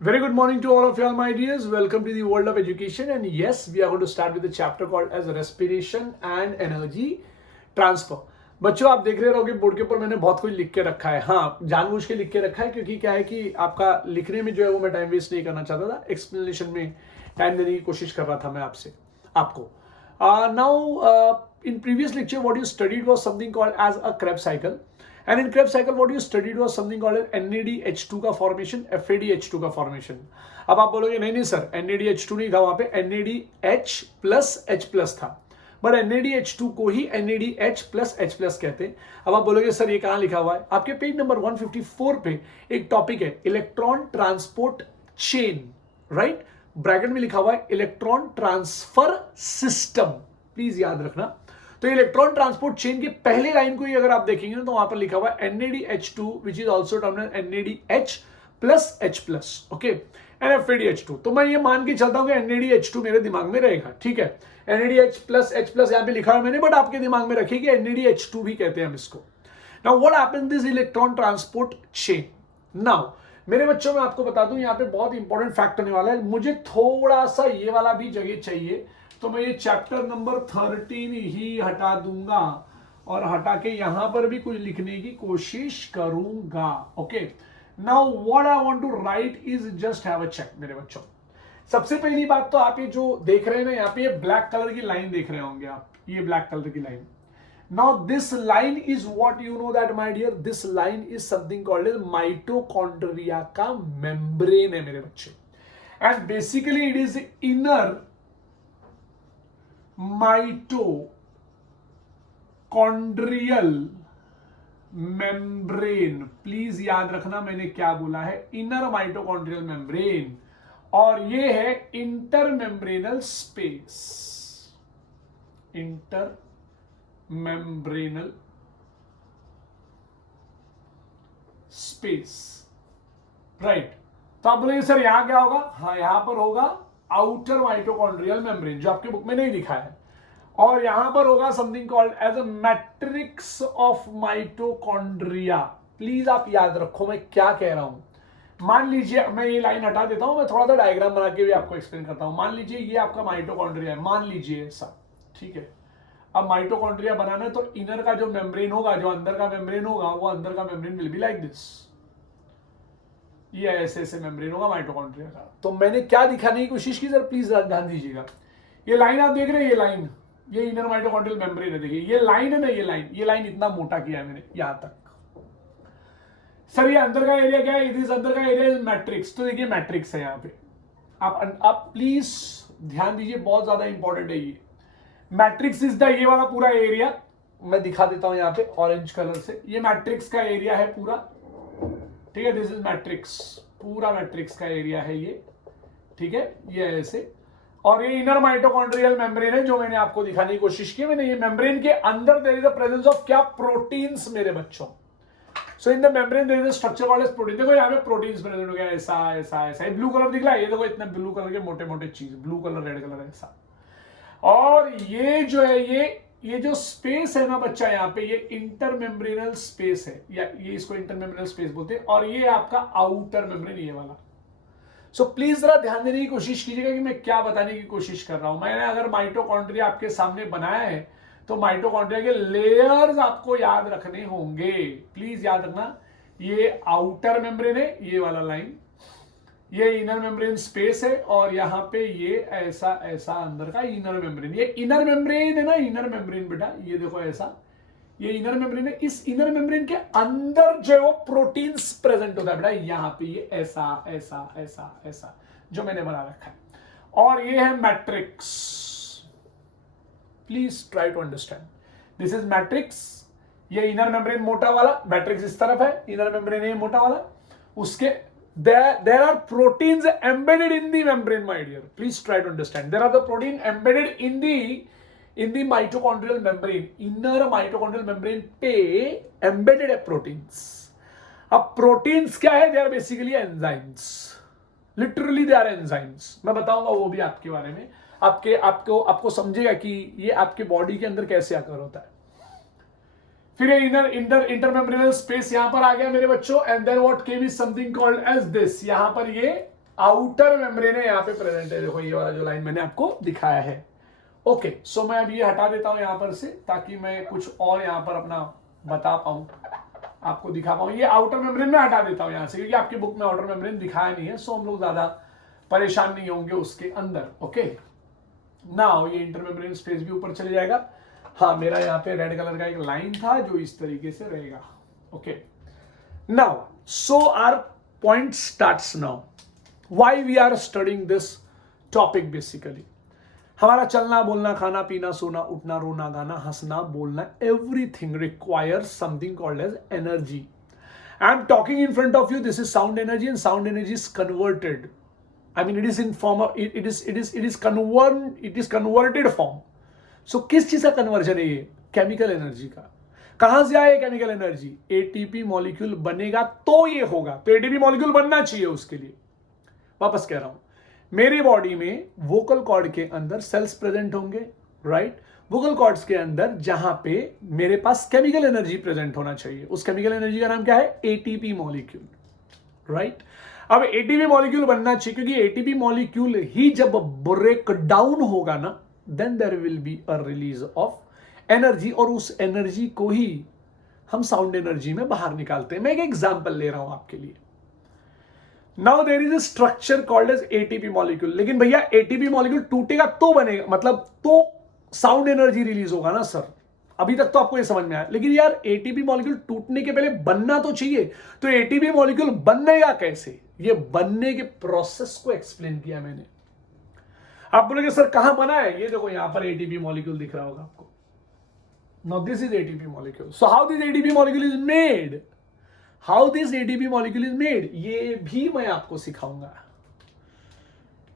Very good morning to all of you, all my dears. Welcome to the world of education. And yes, we are going to start with a chapter called as respiration and energy transfer. बच्चों आप देख रहे होगे board के ऊपर मैंने बहुत कुछ लिख के रखा है। हाँ, जानबूझ के लिख के रखा है क्योंकि क्या है कि आपका लिखने में जो है वो मैं टाइम वेस्ट नहीं करना चाहता था। एक्सप्लेनेशन में टाइम देने की कोशिश कर रहा था मैं आपको। Now, in previous lecture, what you studied was something called as a Krebs cycle. And in Krebs cycle, what you studied was something called as NADH2 का formation, FADH2 का formation. अब आप बोलोगे नहीं सर, NADH2 नहीं था वहां पे, NADH plus H plus था, बट NADH2 को ही NADH plus H plus कहते हैं। अब आप बोलोगे सर ये कहाँ लिखा हुआ है? आपके पेज नंबर 154 पे एक टॉपिक है electron transport chain, right? Bracket में लिखा हुआ है इलेक्ट्रॉन ट्रांसफर सिस्टम, प्लीज याद रखना। तो इलेक्ट्रॉन ट्रांसपोर्ट चेन के पहले लाइन को ही अगर आप देखेंगे ना तो वहां पर लिखा हुआ है NADH2 which is also terminal NADH plus H plus, okay, and FADH2। तो मैं ये मान के चलता हूं कि NADH2 मेरे दिमाग में रहेगा, ठीक है। NADH plus H plus यहां पे लिखा है मैंने, बट आपके दिमाग में रखिए NADH2 भी कहते हैं हम इसको। Now what happens this electron transport chain. Now मेरे बच्चों में आपको बता दूं यहाँ पे बहुत इंपॉर्टेंट फैक्ट होने वाला है। मुझे थोड़ा सा ये वाला भी जगह चाहिए, तो मैं ये चैप्टर नंबर 13 ही हटा दूंगा और हटा के यहां पर भी कुछ लिखने की कोशिश करूंगा, okay. Now what I want to write is just have a check मेरे बच्चों। सबसे पहली बात तो आप ये जो देख रहे हैं ना, यहाँ पे ये ब्लैक कलर की लाइन देख रहे होंगे आप, ये ब्लैक कलर की line. Now this line is what you know that my dear, this line is something called as mitochondria का membrane है मेरे बच्चे, and basically it is inner mitochondrial membrane। Please याद रखना मैंने क्या बोला है, इनर माइटोकॉन्ड्रियल मेम्ब्रेन, और ये है inter membranal space, inter membranal space, right. तो आप बोलेंगे सर यहां क्या होगा? हाँ, यहां पर होगा आउटर माइटोकॉन्ड्रियल मेम्ब्रेन, जो आपके बुक में नहीं लिखा है, और यहां पर होगा something called as a matrix of mitochondria. Please आप याद रखो मैं क्या कह रहा हूं। मान लीजिए मैं ये लाइन हटा देता हूं, मैं थोड़ा सा डायग्राम बना के भी आपको एक्सप्लेन करता हूं। मान लीजिए ये आपका माइटोकॉन्ड्रिया है, मान लीजिए ऐसा, ठीक है। अब माइटोकॉन्ड्रिया बनाना है तो इनर का जो मेम्ब्रेन होगा, जो अंदर का मेम्ब्रेन होगा, वो अंदर का membrane will be like this, ये ऐसे ऐसे मेम्ब्रेन होगा माइटोकॉन्ड्रिया का। तो मैंने क्या दिखाने की कोशिश की सर, प्लीज ध्यान दीजिएगा। ये लाइन आप देख रहे हैं, ये लाइन, ये इनर माइटोकॉन्ड्रियल मेम्ब्रेन है। देखिए ये लाइन है ना, ये लाइन इतना मोटा किया है मैंने यहां तक। सर ये अंदर का एरिया क्या है? इस अंदर का एरिया इज मैट्रिक्स। तो देखिए मैट्रिक्स है यहाँ पे, आप प्लीज ध्यान दीजिए, बहुत ज्यादा इंपॉर्टेंट है ये। मैट्रिक्स इज द, ये वाला पूरा एरिया मैं दिखा देता हूं यहाँ पे ऑरेंज कलर से। ये मैट्रिक्स का एरिया है पूरा, ठीक है। दिस इज मैट्रिक्स, पूरा मैट्रिक्स का एरिया है ये, ठीक है, ये ऐसे। और ये इनर माइटोकॉन्ड्रियल मेम्ब्रेन है जो मैंने आपको दिखाने की कोशिश की। मैंने ये मेम्ब्रेन के अंदर there is the presence of क्या? प्रोटीन्स मेरे बच्चों। So in the membrane there is a structure called as protein. देखो यहाँ पे प्रोटीन्स प्रेजेंट हो गया, ऐसा ऐसा ऐसा। ये ब्लू कलर दिख रहा है, ये देखो इतने ब्लू कलर के मोटे मोटे चीज, ब्लू कलर रेड कलर ऐसा। और ये जो है ये जो स्पेस है ना बच्चा, यहाँ पे ये इंटर मेम्ब्रेनल स्पेस है, या ये इसको इंटर मेम्ब्रेनल स्पेस बोलते हैं, और ये आपका आउटर मेम्ब्रेन, ये वाला। सो प्लीज जरा ध्यान देने की कोशिश कीजिएगा कि मैं क्या बताने की कोशिश कर रहा हूं। मैंने अगर माइटोकॉन्ड्रिया आपके सामने बनाया है तो माइटोकॉन्ड्रिया के लेयर्स आपको याद रखने होंगे, प्लीज याद रखना। ये आउटर मेम्ब्रेन है, ये वाला लाइन, ये इनर मेम्ब्रेन स्पेस है, और यहां पे ये ऐसा ऐसा अंदर का इनर मेम्ब्रेन। ये इनर मेम्ब्रेन है ना, इनर मेम्ब्रेन बेटा, ये देखो ऐसा, ये इनर मेम्ब्रेन है। इस इनर मेम्ब्रेन के अंदर जो है वो प्रोटीन्स प्रेजेंट होता है बेटा, यहां पे ये ऐसा ऐसा ऐसा ऐसा जो मैंने बना रखा है। और ये है matrix, please try to understand, this is matrix. ये इनर मेम्ब्रेन मोटा वाला, मैट्रिक्स इस तरफ है, इनर मेम्ब्रेन ये मोटा वाला। उसके there are proteins embedded in the membrane, my dear, please try to understand. There are the protein embedded in the mitochondrial membrane, inner mitochondrial membrane पे embedded है proteins। अब proteins क्या है? they are basically enzymes, literally they are enzymes। मैं बताऊंगा वो भी आपके बारे में, आपको समझेगा कि ये आपके बॉडी के अंदर कैसे आकर होता है। फिर इंटरमेम्ब्रेनल स्पेस यहां पर आ गया मेरे बच्चों, and then what came is something called as this, यहां पर ये आउटर मेम्ब्रेन है यहाँ पे प्रेजेंट है, देखो ये वाला जो लाइन मैंने आपको दिखाया है। ओके, सो मैं अब ये हटा देता हूं यहां पर से, ताकि मैं कुछ और यहां पर अपना बता पाऊं, आपको दिखा पाऊं। ये आउटर मेम्ब्रेन में हटा देता हूं यहां से, क्योंकि आपकी बुक में आउटर मेम्ब्रेन दिखाया नहीं है, सो हम लोग ज्यादा परेशान नहीं होंगे उसके अंदर। ओके, नाउ ये इंटर मेम्ब्रेन स्पेस भी ऊपर चले जाएगा। हाँ, मेरा यहाँ पे रेड कलर का एक लाइन था जो इस तरीके से रहेगा। Okay, now so our point starts now, why we are studying this topic. Basically हमारा चलना, बोलना, खाना, पीना, सोना, उठना, रोना, गाना, हंसना, बोलना, everything requires something called as energy. I am talking in front of you. This is sound energy, and sound energy is converted. I mean, it is in form of it is converted form. So किस चीज का conversion है ये? Chemical energy का. कहां से आए chemical energy? ATP molecule बनेगा तो ये होगा, तो एटीपी मॉलिक्यूल बनना चाहिए उसके लिए. वापस कह रहा हूं, मेरी बॉडी में वोकल कॉर्ड के अंदर सेल्स प्रेजेंट होंगे, राइट? वोकल कॉर्ड्स के अंदर जहां पे मेरे पास केमिकल एनर्जी प्रेजेंट होना चाहिए, उस केमिकल एनर्जी का नाम क्या है? ATP molecule, right? अब एटीपी मॉलिक्यूल बनना चाहिए, क्योंकि एटीपी मॉलिक्यूल ही जब ब्रेक डाउन होगा ना, then there will be a release of energy, और उस एनर्जी को ही हम साउंड एनर्जी में बाहर निकालते हैं. मैं एक एग्जांपल ले रहा हूं आपके लिए. Now there is a structure called as ATP molecule. लेकिन भैया एटीपी मॉलिक्यूल टूटेगा तो बनेगा, मतलब तो साउंड एनर्जी रिलीज होगा ना सर. अभी तक तो आपको ये समझ में आया, लेकिन यार एटीपी मॉलिक्यूल टूटने के पहले बनना तो चाहिए. तो एटीपी मॉलिक्यूल बनेगा कैसे? ये बनने के प्रोसेस को एक्सप्लेन किया मैंने. आप बोलेंगे सर कहां बना है? ये देखो यहां पर एटीपी मॉलिक्यूल दिख रहा होगा आपको. Now this is ATP molecule. So how this ATP molecule is made? How this ATP molecule is made, ये भी मैं आपको सिखाऊंगा.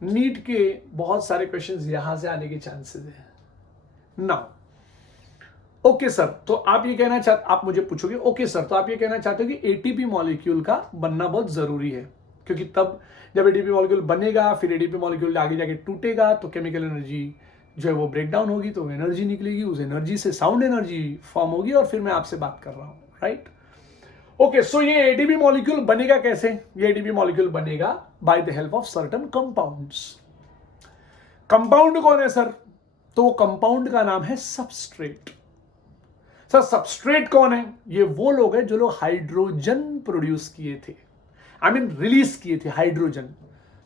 नीट के बहुत सारे क्वेश्चंस यहां से आने के चांसेस है. नाउ ओके सर, तो आप ये कहना चाहते, आप मुझे पूछोगे ओके सर, तो आप ये कहना चाहते हो कि एटीपी मॉलिक्यूल का बनना बहुत जरूरी है, क्योंकि तब जब एटीपी मॉलिक्यूल बनेगा, फिर एटीपी मॉलिक्यूल आगे जाके टूटेगा, तो केमिकल एनर्जी जो है वो ब्रेक डाउन होगी, तो एनर्जी निकलेगी, उस एनर्जी से साउंड एनर्जी फॉर्म होगी, और फिर मैं आपसे बात कर रहा हूं, राइट? ओके, सो ये एटीपी मॉलिक्यूल बनेगा कैसे? ये एटीपी मॉलिक्यूल बनेगा by the help of certain compounds. Compound कौन है सर? तो कंपाउंड का नाम है सबस्ट्रेट. सर सबस्ट्रेट कौन है? ये वो लोग हैं जो लोग हाइड्रोजन प्रोड्यूस किए थे, आई मीन रिलीज किए थे हाइड्रोजन.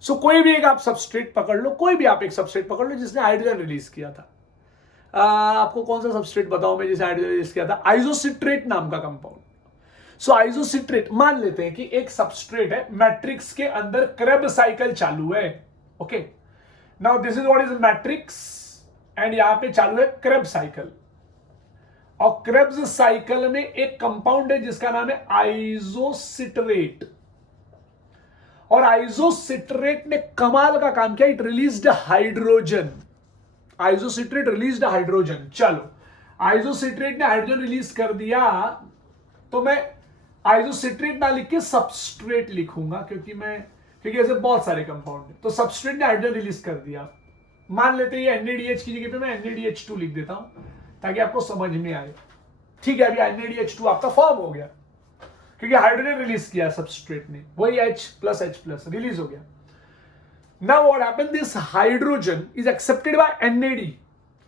सो कोई भी एक आप सबस्ट्रेट पकड़ लो, कोई भी आप एक सबस्ट्रेट पकड़ लो जिसने हाइड्रोजन रिलीज किया था. आपको कौन सा सबस्ट्रेट बताऊं मैं जिसने हाइड्रोजन रिलीज किया था? आइसोसिट्रेट नाम का कंपाउंड. सो आइसोसिट्रेट, मान लेते हैं कि एक सबस्ट्रेट है, मैट्रिक्स के अंदर क्रेब्स साइकिल चालू है. Okay, now this is what is matrix, and यहां पे चालू है क्रेब्स साइकिल. और क्रेब्स साइकिल में एक कंपाउंड है जिसका नाम है आइसोसिट्रेट. और आइसोसिट्रेट ने कमाल का काम किया, it released hydrogen. Isocitrate released hydrogen. चलो, आइसोसिट्रेट ने हाइड्रोजन रिलीज कर दिया, तो मैं आइसोसिट्रेट ना लिख के सबस्ट्रेट लिखूंगा, क्योंकि ऐसे बहुत सारे कंपाउंड है. तो सबस्ट्रेट ने हाइड्रोजन रिलीज कर दिया. मान लेते हैं NADH की जगह पे मैं NADH2 लिख देता हूं, ताकि आपको समझ में आए. ठीक है, अभी NADH2 आपका फॉर्म हो गया, क्योंकि हाइड्रोजन रिलीज किया सबस्ट्रेट ने, वही H+H+ रिलीज हो गया. Now what happened, this hydrogen is accepted by NAD,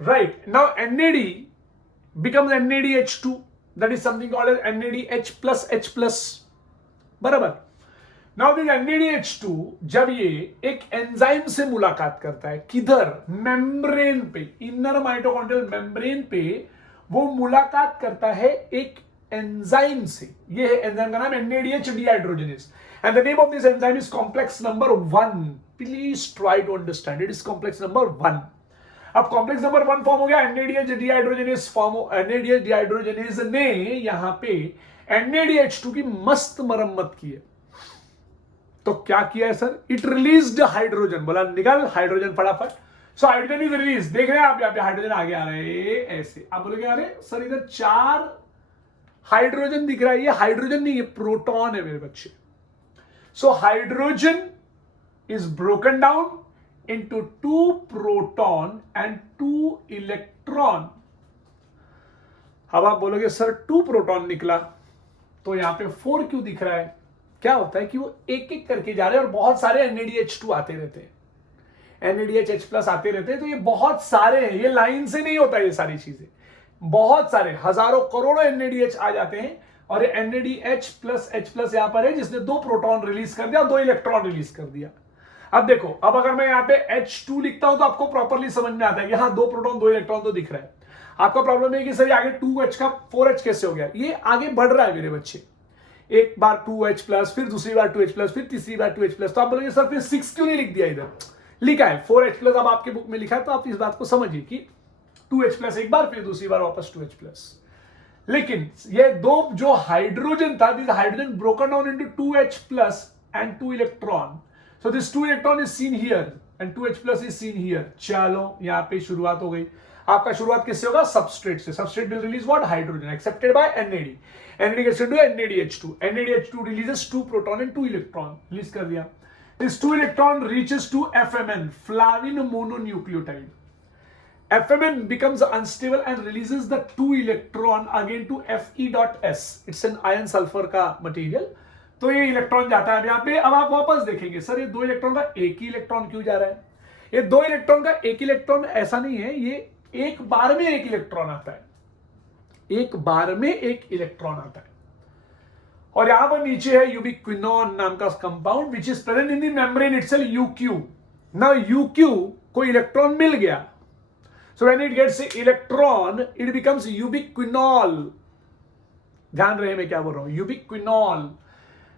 right? Now NAD becomes NADH2, that is something called as NADH+H+, बराबर. नाउ दिस NADH2 जब ये एक एंजाइम से मुलाकात करता है, किधर? मेम्ब्रेन पे, इनर माइटोकॉन्ड्रियल मेम्ब्रेन पे वो मुलाकात करता है एक एंजाइम से. ये है एंजाइम का नाम NADH dehydrogenase, and the name of this enzyme is complex number 1. Please try to understand, it is complex number 1. अब कॉम्प्लेक्स नंबर 1 फॉर्म हो गया, NADH dehydrogenase form. NADH dehydrogenase ने यहां पे NADH2 की मस्त मरम्मत की है. तो क्या किया है सर? It released hydrogen. बोला निकल हाइड्रोजन फटाफट. So hydrogen is release. देख रहे हैं आप यहां पे हाइड्रोजन आगे आ रहे हैं ऐसे. आप बोलोगे अरे सर इधर 4 हाइड्रोजन दिख रहा है. ये हाइड्रोजन नहीं, ये प्रोटॉन है मेरे बच्चे. So hydrogen is broken down into 2 proton and 2 electron. अब आप बोलोगे सर 2 प्रोटॉन निकला, तो यहां पे 4 क्यों दिख रहा है? क्या होता है कि वो एक एक करके जा रहे हैं और बहुत सारे NADH2 आते रहते हैं, NADH+ आते रहते हैं। तो ये बहुत सारे हैं, ये लाइन से नहीं होता ये सारी चीजें, बहुत सारे हजारों करोड़ों NADH आ जाते हैं और ये NADH+H+ यहां पर है जिसने 2 प्रोटॉन रिलीज कर दिया और 2 इलेक्ट्रॉन रिलीज कर दिया। अब देखो, अब अगर मैं यहां पे H2 लिखता हूं तो आपको प्रॉपर्ली समझ में आता है कि हाँ 2 प्रोटॉन 2 इलेक्ट्रॉन तो दिख रहा है। आपका प्रॉब्लम है कि सर आगे 2H का 4H कैसे हो गया? ये आगे बढ़ रहा है मेरे बच्चे, एक बार 2H+, फिर दूसरी बार 2H+, फिर तीसरी बार 2H+। तो आप बोलेंगे सर फिर 6 क्यों नहीं लिख दिया? इधर लिखा है 4H+, अब आपके बुक में लिखा है, तो आप इस बात को समझिए कि 2H+ एक बार, फिर दूसरी बार वापस 2H+। लेकिन ये दो जो हाइड्रोजन था, this hydrogen broken down into 2H+ and 2 electron, so this 2 electron is seen here and 2H+ is seen here. चलो यहां पे शुरुआत हो गई। आपका शुरुआत किससे होगा? सबस्ट्रेट से। Substrate will release what? Hydrogen accepted by NAD। NAD gets into NADH2, NADH2 releases 2 proton and 2 electron, release कर दिया। This 2 electron reaches to FMN, flavin mononucleotide. FMN becomes unstable and releases the 2 electron again to Fe.S. It's an iron sulfur का material। तो ये electron जाता है यहाँ पे। अब आप वापस देखेंगे सर ये 2 इलेक्ट्रॉन का एक ही इलेक्ट्रॉन क्यों जा रहा है? ये 2 इलेक्ट्रॉन का एक इलेक्ट्रॉन ऐसा नहीं है, ये एक बार में एक इलेक्ट्रॉन आता है, एक बार में एक इलेक्ट्रॉन आता है। और यहां पर नीचे है यूबिक्विनोन नाम का compound which is present in the membrane itself, UQ। Now UQ को इलेक्ट्रॉन मिल गया, so when it gets electron it becomes ubiquinol. ध्यान रहे मैं क्या बोल रहा हूं, यूबिक्विनॉल।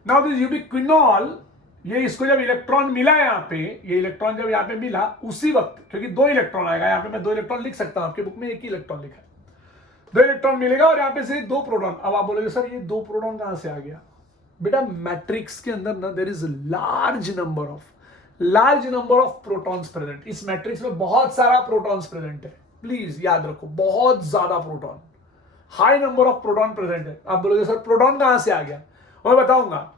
नाउ दिस यूबिक्विनॉल, ये इसको जब इलेक्ट्रॉन मिला यहां पे, ये इलेक्ट्रॉन जब यहां पे मिला उसी वक्त, क्योंकि 2 इलेक्ट्रॉन आएगा यहां पे, मैं 2 इलेक्ट्रॉन लिख सकता हूं, आपके बुक में एक ही इलेक्ट्रॉन लिखा है, 2 इलेक्ट्रॉन मिलेगा और यहां पे से 2 प्रोटॉन। अब आप बोलोगे सर ये 2 प्रोटॉन कहां से आ गया? बेटा मैट्रिक्स के अंदर ना there is large number of protons present. इस मैट्रिक्स में बहुत सारा प्रोटॉन्स प्रेजेंट है, प्लीज याद रखो, बहुत ज्यादा proton, high number of proton present है। आप बोलोगे सर प्रोटॉन कहां से आ गया? मैं बताऊंगा,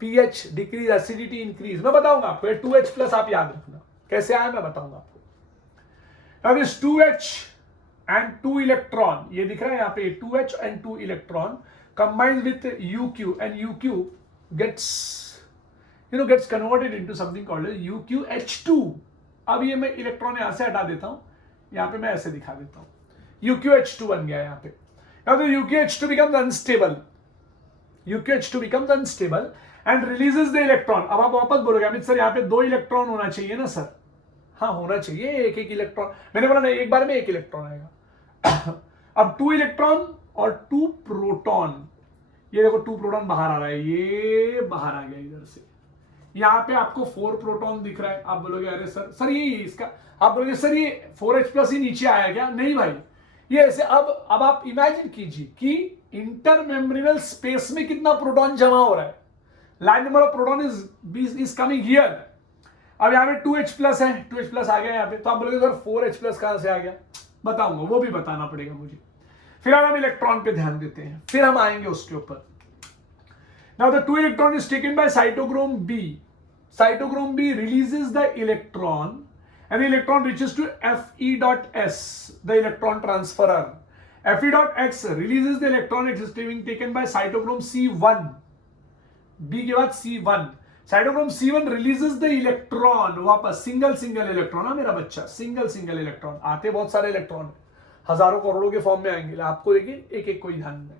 pH डिक्रीज, एसिडिटी इंक्रीज, मैं बताऊंगा आपको। 2H+ आप याद रखना कैसे आया, मैं बताऊंगा आपको। अब इस 2H and 2 इलेक्ट्रॉन, ये दिख रहा है यहाँ पे 2H and 2 electron combines with UQ and UQ gets converted into something called UQH2। अब ये मैं इलेक्ट्रॉन यहां से हटा देता हूं, यहां पे मैं ऐसे दिखा देता हूं, UQH2 बन गया यहां पे। Now the UQH2 becomes unstable, UQH2 becomes unstable and releases the electron। अब आप वापस बोलोगे अमित सर यहाँ पे 2 इलेक्ट्रॉन होना चाहिए ना सर? हाँ होना चाहिए, एक एक इलेक्ट्रॉन, मैंने बोला नहीं एक बार में एक इलेक्ट्रॉन आएगा। अब 2 इलेक्ट्रॉन और 2 प्रोटॉन, ये देखो 2 प्रोटॉन बाहर आ रहा है, ये बाहर आ गया इधर से। यहाँ पे आपको 4 प्रोटॉन दिख रहा है। आप बोलोगे अरे सर ये इसका, आप बोलोगे सर ये 4H+ ही नीचे आया क्या? नहीं भाई, ये ऐसे। अब आप इमेजिन कीजिए कि इंटरमेम्ब्रेनल स्पेस में कितना प्रोटॉन जमा हो रहा है, line number of proton is coming here. अब यहाँ पे 2H+ है, 2H+ आ गया यहाँ पे, तो आप बोलोगे सर 4H+ कहां से आ गया? बताऊंगा, वो भी बताना पड़ेगा मुझे। फिर हम इलेक्ट्रॉन पे ध्यान देते हैं, फिर हम आएंगे उसके ऊपर। Now the 2 electron is taken by cytochrome B। Cytochrome B releases the electron and the electron reaches to Fe.S, the electron transferer। Fe.X releases the electron, it is being taken by cytochrome C1। B के बाद C1, cytochrome C1 releases the electron, वापस single electron. मेरा बच्चा single electron, आते बहुत सारे electron, हजारों करोड़ों के फॉर्म में आएंगे, आपको देखिए एक एक कोई ध्यान में।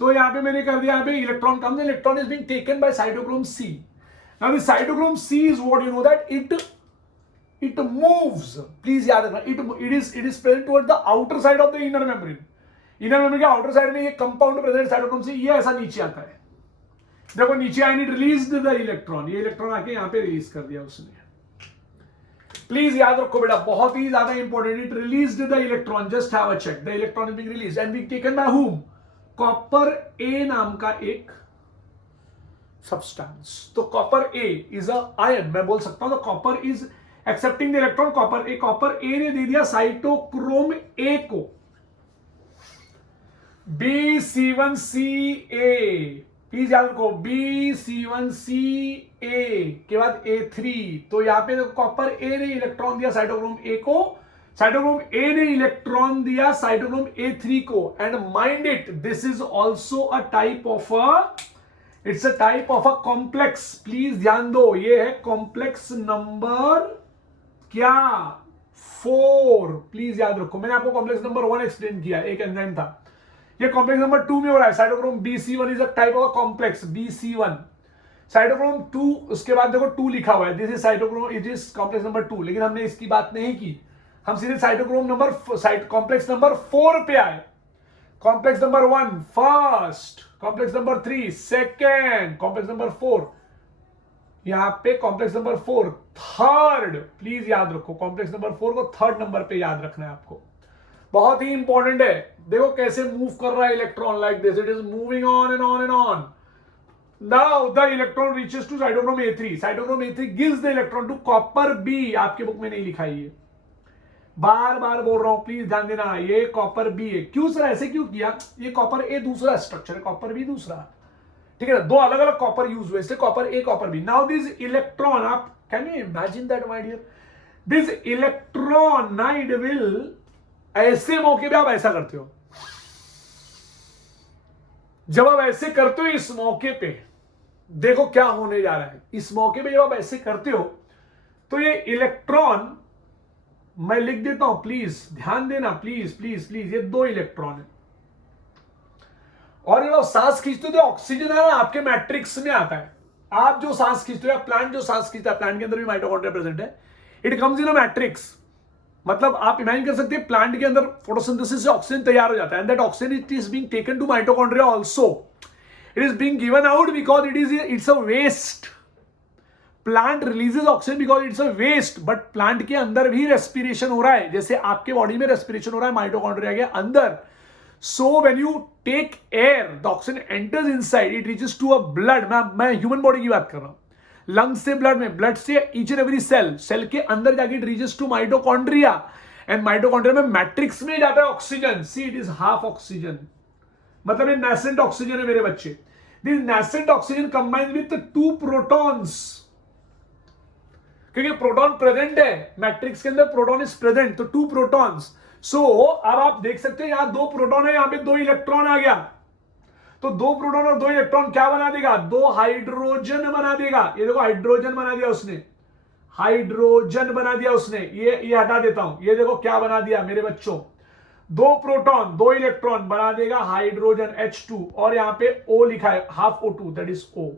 तो यहाँ पे मैंने कर दिया, यहाँ पे electron comes, electron is being taken bye cytochrome C। Now the cytochrome C is what you know that it moves, please याद रखना, it is present towards the outer side of the inner membrane। Inner membrane के outer side में ये compound present cytochrome C, ये ऐसा नीचे आता है, देखो नीचे आया, इट रिलीज्ड द इलेक्ट्रॉन, ये इलेक्ट्रॉन आके यहाँ पे रिलीज कर दिया उसने। प्लीज याद रखो बेटा, बहुत ही ज्यादा important, it released the electron, just have a check, the electron is being released and being taken by whom? Copper A नाम का एक सब्सटेंस। तो copper A is a ion, मैं बोल सकता हूं, तो copper is accepting the electron, copper A ने दे दिया साइटोक्रोम A को, BC1CA, प्लीज याद रखो, BC1CA के बाद A3। तो यहां पे कॉपर A ने इलेक्ट्रॉन दिया साइटोक्रोम A को, साइटोक्रोम A ने इलेक्ट्रॉन दिया साइटोक्रोम A3 को, and mind it, this is also a type of a it's a type of a complex, please ध्यान दो, ये है कॉम्प्लेक्स नंबर क्या 4, प्लीज याद रखो। मैंने आपको कॉम्प्लेक्स नंबर 1 एक्सप्लेन किया, एक एंजाइम था। ये कॉम्प्लेक्स नंबर 2 में हो रहा है, cytochrome BC1 is a type of complex BC1। Cytochrome 2, उसके बाद देखो 2 लिखा हुआ है, this is cytochrome, it is complex number 2, लेकिन हमने इसकी बात नहीं की, हम सीधे साइटोक्रोम नंबर कॉम्प्लेक्स नंबर 4 पे आए। Complex number 1 first, complex number 3 second, complex number 4 यहां पे, कॉम्प्लेक्स नंबर 4 थर्ड, प्लीज याद रखो कॉम्प्लेक्स नंबर 4 को थर्ड नंबर पे याद रखना है आपको, बहुत ही इंपॉर्टेंट है। देखो कैसे मूव कर रहा है electron, like this, it is moving on and on and on. Now the electron reaches to cytochrome A3, cytochrome A3 gives the electron to copper B, आपके बुक में नहीं लिखा है ये, बार बार बोल रहा हूं, प्लीज ध्यान देना, ये कॉपर B है। क्यों सर ऐसे क्यों किया, ये कॉपर A दूसरा स्ट्रक्चर है, कॉपर B दूसरा, ठीक है, दो अलग अलग कॉपर यूज हुए, इसलिए copper A copper B। Now this electron, आप can you imagine that my dear, this electron night will, ऐसे मौके पे आप ऐसा करते हो, जब आप ऐसे करते हो इस मौके पे, देखो क्या होने जा रहा है इस मौके पे, जब आप ऐसे करते हो तो ये इलेक्ट्रॉन, मैं लिख देता हूं, प्लीज ध्यान देना, प्लीज प्लीज प्लीज, ये 2 इलेक्ट्रॉन है, और ये सांस खींचते हो तो ऑक्सीजन है ना आपके मैट्रिक्स में आता है, आप जो सांस खींचते हो या प्लांट जो सांस खींचता है, प्लांट के अंदर भी माइटोकॉन्ड्रिया प्रेजेंट है, it comes in a matrix. मतलब आप इमेजिन कर सकते हैं प्लांट के अंदर फोटोसिंथेसिस से ऑक्सीजन तैयार हो जाता है, and that oxygen it is being taken to mitochondria also, it is being given out because it's a waste. Plant releases oxygen because it's a waste, but plant के अंदर भी रेस्पिरेशन हो रहा है, जैसे आपके बॉडी में रेस्पिरेशन हो रहा है माइटोकॉन्ड्रिया के अंदर। So when you take air, the oxygen enters inside, it reaches to a blood, मैं ह्यूमन बॉडी की बात कर रहा हूं, लंग्स से ब्लड में, ब्लड से each and every cell, cell के अंदर जाके it reaches to mitochondria, and mitochondria में मैट्रिक्स में जाता है oxygen, see it is half oxygen, मतलब ये नेसेंट ऑक्सीजन है मेरे बच्चे। This nascent oxygen combined with 2 protons, क्योंकि प्रोटॉन प्रेजेंट है मैट्रिक्स के अंदर, प्रोटॉन इज प्रेजेंट, तो 2 प्रोटॉन्स। सो अब आप देख सकते हैं यहां 2 प्रोटॉन है, यहां पे 2 इलेक्ट्रॉन आ गया, तो 2 प्रोटॉन और 2 इलेक्ट्रॉन क्या बना देगा, 2 हाइड्रोजन बना देगा। ये देखो हाइड्रोजन बना दिया उसने, हाइड्रोजन बना दिया उसने, ये हटा देता हूं, ये देखो क्या बना दिया मेरे बच्चों, 2 प्रोटॉन 2 इलेक्ट्रॉन बना देगा हाइड्रोजन H2, और यहां पे O लिखा है, half O2, that is O।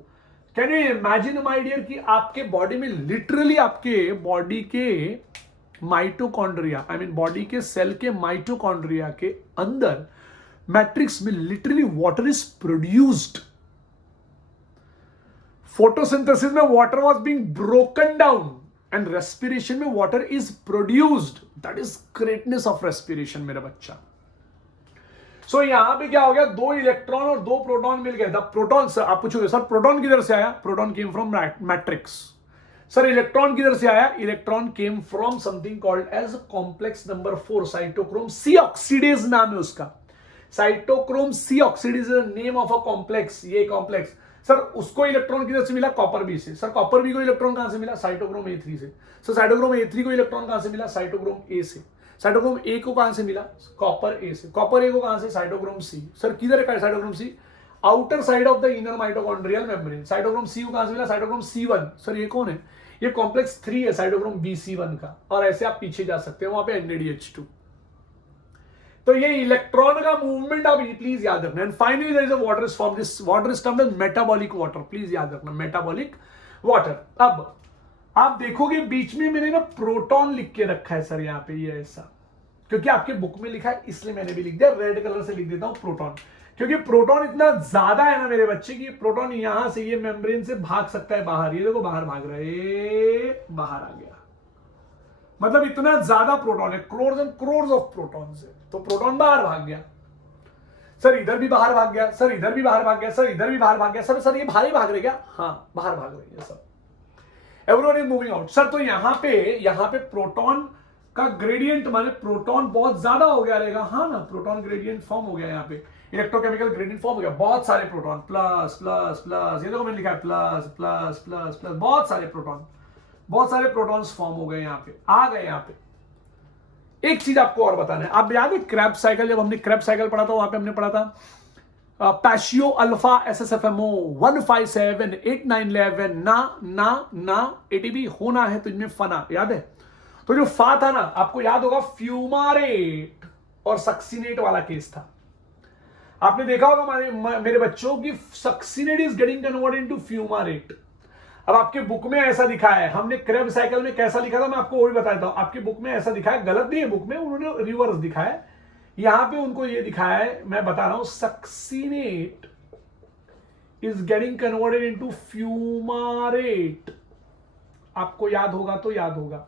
Can you imagine my dear कि आपके बॉडी में लिटरली, आपके बॉडी के माइटोकॉन्ड्रिया, आई मीन बॉडी के सेल के माइटोकॉन्ड्रिया के अंदर मैट्रिक्स में literally water is produced. Photosynthesis में water was being broken down, and respiration में water is produced, that is greatness of respiration मेरा बच्चा। सो यहां पे क्या हो गया, 2 इलेक्ट्रॉन और 2 प्रोटॉन मिल गए। द प्रोटॉन, आप पूछोगे सर प्रोटॉन किधर से आया, proton came from matrix. Sir electron किधर से आया, electron came from something called as complex number 4, cytochrome C oxidase नाम है उसका, cytochrome C oxidase is the name of a complex, ये कॉम्प्लेक्स। सर उसको इलेक्ट्रॉन किधर से मिला, कॉपर B से। सर कॉपर B को इलेक्ट्रॉन कहां से मिला, साइटोक्रोम A3 से। सर साइटोक्रोम A3 को इलेक्ट्रॉन कहां से मिला, साइटोक्रोम A से। साइटोक्रोम A को कहां से मिला, कॉपर A से। कॉपर A को कहां से, साइटोक्रोम C। सर किधर है cytochrome C, outer side of the inner mitochondrial membrane. Cytochrome C को कहां से मिला, साइटोक्रोम C1। सर ये कौन है, ये कॉम्प्लेक्स 3 है साइटोक्रोम BC1 का, और ऐसे आप पीछे जा सकते हैं, वहां पे NADH2। तो ये इलेक्ट्रॉन का मूवमेंट आप प्लीज याद रखना। And finally there is a water is form, this water is termed as metabolic water, please याद रखना, मेटाबॉलिक वाटर। अब आप देखोगे बीच में मैंने ना प्रोटॉन लिख के रखा है सर यहाँ पे, ये ऐसा, क्योंकि आपके बुक में लिखा है इसलिए मैंने भी लिख दिया, रेड कलर से लिख देता हूं प्रोटॉन, क्योंकि प्रोटॉन इतना ज्यादा है ना मेरे बच्चे की, प्रोटॉन यहां से, ये मेम्ब्रेन से भाग सकता है बाहर, ये देखो बाहर भाग रहा है, बाहर आ गया, मतलब इतना ज्यादा प्रोटॉन है, crores and crores of proton है, तो प्रोटॉन बाहर भाग गया। सर इधर भी बाहर भाग गया, सर इधर भी बाहर भाग गया, सर इधर भी बाहर भाग गया, सर ये बाहर ही भाग रहे क्या, हाँ बाहर भाग रहे हैं सब, everyone is moving out. Sir तो यहां पे प्रोटॉन का ग्रेडियंट, माने प्रोटॉन बहुत ज्यादा हो गया रहेगा, हाँ ना, प्रोटॉन ग्रेडियंट फॉर्म हो गया, यहाँ पे इलेक्ट्रोकेमिकल ग्रेडियंट फॉर्म हो गया, बहुत सारे प्रोटॉन, प्लस प्लस प्लस, ये देखो मैंने लिखा है प्लस प्लस प्लस प्लस, बहुत सारे प्रोटॉन्स फॉर्म हो गए, यहाँ पे आ गए। यहाँ पे एक चीज आपको और बताना है, आप याद है क्रैब साइकिल, जब हमने क्रैब साइकिल पढ़ा था, वहां पे हमने पढ़ा था पैशियो अल्फा SSFMO 157 8911 ना ना ना ATP होना है तुझमें फना, याद है? तो जो फा था ना, आपको याद होगा फ्यूमारेट और सक्सीनेट वाला केस था। आपने देखा होगा मेरे बच्चों की succinate is getting converted into fumarate. अब आपके बुक में ऐसा दिखा है, हमने क्रेब साइकिल में कैसा लिखा था मैं आपको वही बता देता हूं। आपकी बुक में ऐसा दिखा है, गलत नहीं है, बुक में उन्होंने रिवर्स दिखाया है, यहां पे उनको ये दिखाया है, मैं बता रहा हूं, succinate is getting converted into fumarate. आपको याद होगा तो याद होगा,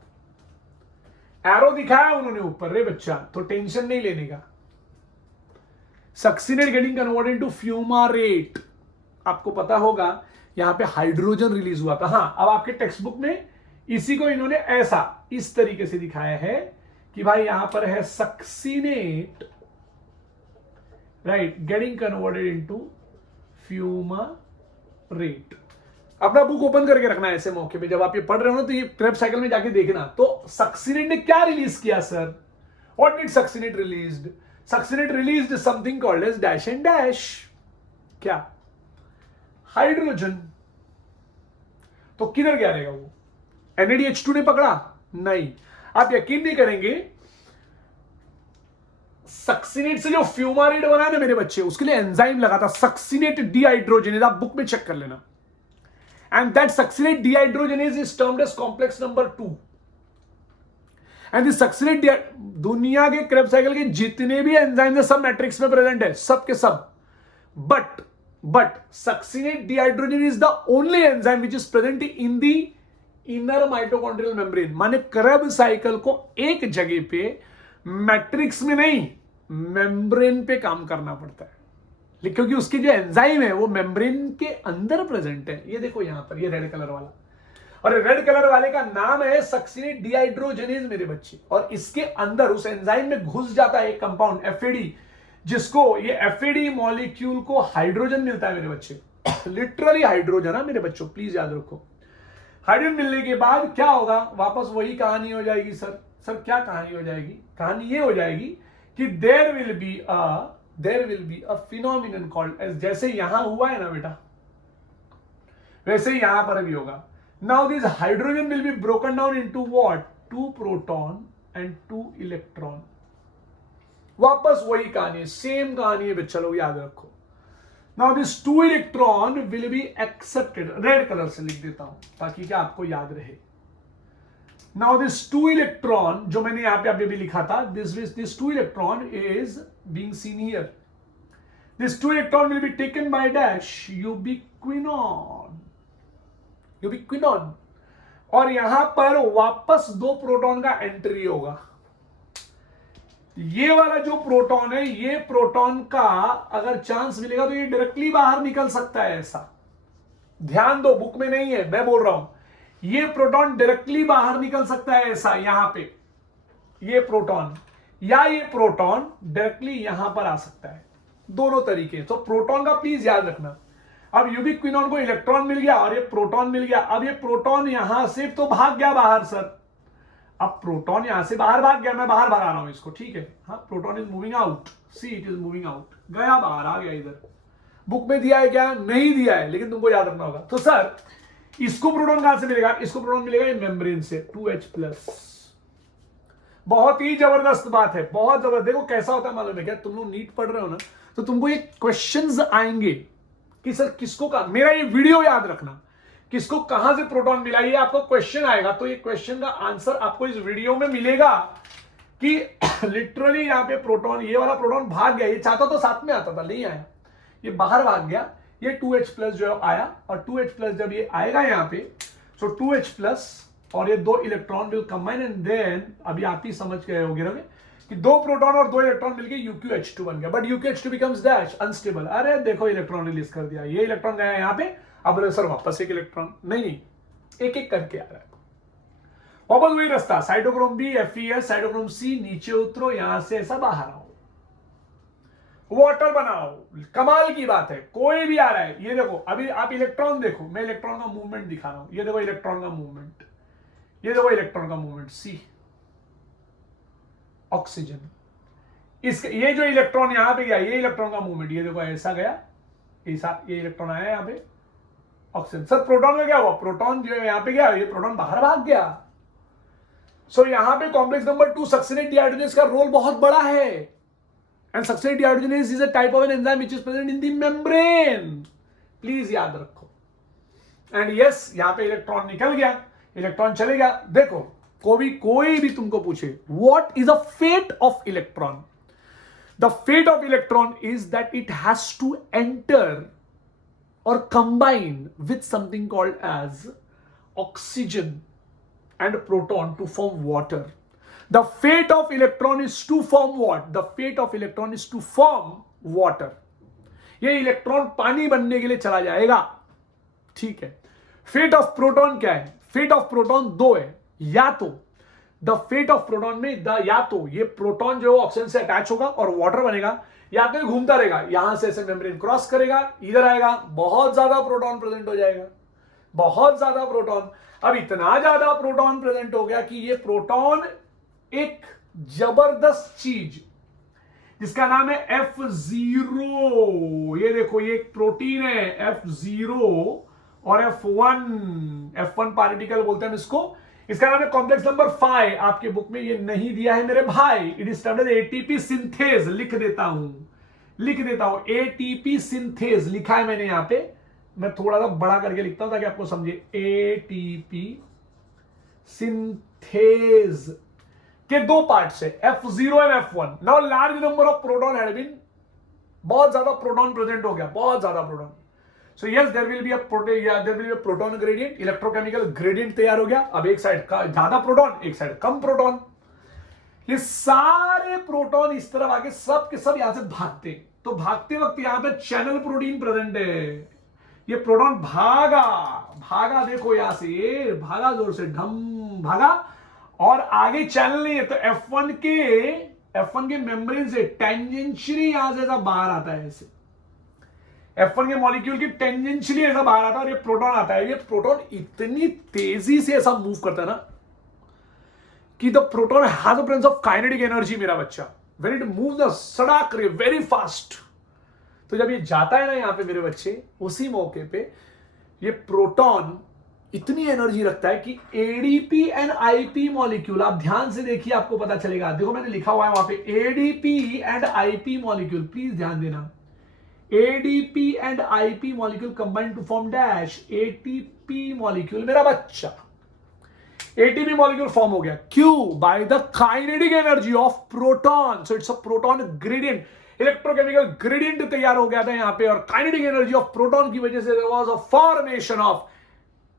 एरो दिखाया उन्होंने ऊपर रे बच्चा, तो टेंशन नहीं लेने का। Succinate getting converted into fumarate, आपको पता होगा यहां पे हाइड्रोजन रिलीज हुआ था। हाँ, अब आपके टेक्स्ट बुक में इसी को इन्होंने ऐसा इस तरीके से दिखाया है कि भाई यहां पर है succinate, right, getting converted into fumarate. अपना बुक ओपन करके रखना है ऐसे मौके पे, जब आप ये पढ़ रहे हो ना, तो ये क्रेब साइकिल में जाके देखना। तो सक्सीनेट ने क्या रिलीज किया sir? What did succinate released? Succinate released something called as dash and dash. क्या? हाइड्रोजन। तो किधर गया रहेगा वो? NADH2 ने पकड़ा? नहीं। आप यकीन नहीं करेंगे, सक्सीनेट से जो फ्यूमारेट बना है ना मेरे बच्चे, उसके लिए एंजाइम लगा था सक्सीनेट डिहाइड्रोजनेज, आप बुक में चेक कर लेना। And that succinate dehydrogenase is termed as complex number 2। And this succinate, दुनिया के क्रेब साइकिल के जितने भी एंजाइम है सब मैट्रिक्स में प्रेजेंट है, सब के सब। But succinate dehydrogen is the only enzyme which is present in the inner mitochondrial membrane. माने क्रेब साइकिल को एक जगह पे मैट्रिक्स में नहीं, मेम्ब्रेन पे काम करना पड़ता है, क्योंकि उसकी जो एंजाइम है वो मेम्ब्रेन के अंदर प्रेजेंट है। ये देखो यहां पर, ये रेड कलर वाला, और रेड कलर वाले का नाम है सक्सीनेट डिहाइड्रोजनेज मेरे बच्चे। और इसके अंदर उस एंजाइम में घुस जाता है एक कंपाउंड FAD, जिसको ये FAD मॉलिक्यूल को हाइड्रोजन मिलता है मेरे बच्चे, लिटरली हाइड्रोजन है मेरे बच्चों, प्लीज याद रखो। हाइड्रोजन मिलने के बाद क्या होगा? वापस वही कहानी हो जाएगी सर। सर क्या कहानी हो जाएगी? कहानी ये हो जाएगी कि there will be a phenomenon called as, जैसे यहां हुआ है ना बेटा, वैसे ही यहां पर भी होगा। Now this hydrogen will be broken down into what? 2 proton and 2 electron. वापस वही कहानी, सेम कहानी है बच्चा लोग, याद रखो। Now this 2 electron will be accepted, red colour से लिख देता हूं ताकि क्या आपको याद रहे। नाउ दिस 2 इलेक्ट्रॉन, जो मैंने यहां पे अभी भी लिखा था, this 2 electron is being seen here. This 2 electron will be taken by dash ubiquinone, और यहां पर वापस 2 प्रोटॉन का एंट्री होगा। ये वाला जो प्रोटॉन है, ये प्रोटॉन का अगर चांस मिलेगा तो ये डायरेक्टली बाहर निकल सकता है, ऐसा ध्यान दो, बुक में नहीं है, मैं बोल रहा हूं, ये प्रोटॉन डायरेक्टली बाहर निकल सकता है ऐसा, यहां पे ये प्रोटॉन, या ये प्रोटॉन डायरेक्टली यहां पर आ सकता है, दोनों तरीके। तो प्रोटॉन का प्लीज याद रखना। अब यूबिक्विनॉन को इलेक्ट्रॉन मिल गया और ये प्रोटॉन मिल गया। अब ये प्रोटॉन यहां से तो भाग गया बाहर सर, अब प्रोटॉन यहां से बाहर भाग गया, मैं बाहर भगा रहा हूं इसको, ठीक है। हाँ, proton is moving out, C it is moving out, गया बाहर, आ गया इधर। बुक में दिया है क्या? नहीं दिया है, लेकिन तुमको याद रखना होगा। तो सर इसको प्रोटॉन कहां से मिलेगा? इसको प्रोटॉन मिलेगा ये मेम्ब्रेन से, 2H+। बहुत ही जबरदस्त बात है, बहुत जबरदस्त। देखो कैसा होता है मालूम है क्या? तुम लोग नीट पढ़ रहे हो ना, तो तुमको ये क्वेश्चंस आएंगे कि सर किसको का, मेरा ये वीडियो याद रखना, किसको कहां से प्रोटॉन मिला, ये आपको क्वेश्चन आएगा, तो ये क्वेश्चन का आंसर आपको इस वीडियो में मिलेगा कि लिटरली यहां पे प्रोटॉन, ये वाला प्रोटॉन भाग गया, ये चाहता तो साथ में आता था, नहीं आया, ये बाहर भाग गया, ये 2H+ जो आया, और 2H+ जब ये आएगा यहां पे, सो 2H+ और ये 2 electron will combine, and then अभी आप ही समझ गए होंगे कि 2 प्रोटॉन और 2 इलेक्ट्रॉन मिलके UQH2 बन गया, but UQH2 becomes dash unstable. अरे देखो इलेक्ट्रॉन रिलीज कर दिया, ये इलेक्ट्रॉन गया यहां पे, अब बोले सर वापस एक इलेक्ट्रॉन, नहीं, एक एक करके आ रहा है, वापस वही रास्ता, cytochrome B FeS, cytochrome C, नीचे उतरो, यहां से ऐसा बाहर आओ, वाटर बनाओ। कमाल की बात है, कोई भी आ रहा है, ये देखो अभी आप इलेक्ट्रॉन देखो, मैं इलेक्ट्रॉन का मूवमेंट दिखा रहा हूं, ये देखो इलेक्ट्रॉन का मूवमेंट, ये देखो इलेक्ट्रॉन का मूवमेंट, C ऑक्सीजन, इस ये जो इलेक्ट्रॉन यहां पे गया, ये इलेक्ट्रॉन का मूवमेंट, ये देखो ऐसा गया, ऐसा ये इलेक्ट्रॉन आया यहां पे ऑक्सीजन। सर प्रोटॉन का क्या हुआ? प्रोटॉन जो यहां पे गया, ये प्रोटॉन बाहर भाग गया। सो यहां पे कॉम्प्लेक्स नंबर 2 सक्सिनेट डिहाइड्रोजनेज का रोल बहुत बड़ा है। And succinate dehydrogenase is a type of an enzyme which is present in the membrane, please याद रखो। एंड यस, यहां पे इलेक्ट्रॉन निकल गया, इलेक्ट्रॉन चले गया। देखो कोई भी तुमको पूछे what is the fate of electron, the fate of electron is that it has to enter or combine with something called as oxygen and proton to form water. The fate of electron is to form what? The fate of electron is to form water. ये electron पानी बनने के लिए चला जाएगा, ठीक है। Fate of proton क्या है? फेट ऑफ प्रोटॉन दो है, या तो द फेट ऑफ प्रोटॉन में या तो ये प्रोटॉन जो ऑक्सीजन से अटैच होगा और वाटर बनेगा, या तो घूमता रहेगा, यहां से ऐसे मेम्ब्रेन क्रॉस करेगा, इधर आएगा, बहुत ज्यादा प्रोटॉन प्रेजेंट हो जाएगा, बहुत ज्यादा प्रोटॉन। अब इतना ज्यादा प्रोटॉन प्रेजेंट हो गया कि ये प्रोटॉन एक जबरदस्त चीज जिसका नाम है F0, ये देखो ये एक प्रोटीन है F0 और F1 पार्टिकल बोलते हैं इसको। इसका नाम है कॉम्प्लेक्स नंबर 5। आपके बुक में ये नहीं दिया है मेरे भाई। It is termed as ATP synthase. लिख देता हूं एटीपी सिंथेज लिखा है मैंने यहां पे, मैं थोड़ा सा बड़ा करके लिखता हूं ताकि आपको समझे। एटीपी सिंथेज के दो पार्ट्स है, F0 and F1। Now large number of proton had been, बहुत ज्यादा प्रोटॉन प्रेजेंट हो गया, बहुत ज्यादा proton. So yes, there will be a proton gradient, electrochemical gradient तैयार हो गया। अब एक साइड का ज्यादा प्रोटॉन, एक साइड कम प्रोटॉन। ये सारे प्रोटॉन इस तरफ आके सब के सब यहां से भागते, तो भागते वक्त यहां पे चैनल प्रोटीन प्रेजेंट है। ये प्रोटॉन भागा देखो यहां से, ये भागा जोर से, ढम भागा, और आगे चैनल नहीं है, तो F1 के मेम्ब्रेन से टेंजेंशियली यहां से बाहर आता है, ऐसे F1 के मॉलिक्यूल की टेंजेंशियली ऐसा बाहर आता है और ये प्रोटॉन आता है। ये प्रोटॉन इतनी तेजी से ऐसा मूव करता है ना कि the proton has a presence of kinetic energy मेरा बच्चा, व्हेन इट मूव्स द सड़क रे वेरी फास्ट। तो जब ये जाता है ना यहां पे मेरे बच्चे, उसी मौके पे ये प्रोटॉन इतनी एनर्जी रखता है कि एडीपी एंड आईपी मॉलिक्यूल, आप ध्यान से देखिए आपको पता चलेगा। देखो मैंने लिखा हुआ है वहां पे ADP and IP molecule, please ध्यान देना। ADP and IP molecule combine to form dash ATP molecule मेरा बच्चा। ATP molecule form हो गया, क्यों? By the kinetic energy of proton, so it's a proton gradient, electrochemical gradient तैयार हो गया था यहां पे, और काइनेटिक एनर्जी ऑफ प्रोटॉन की वजह से there was a formation of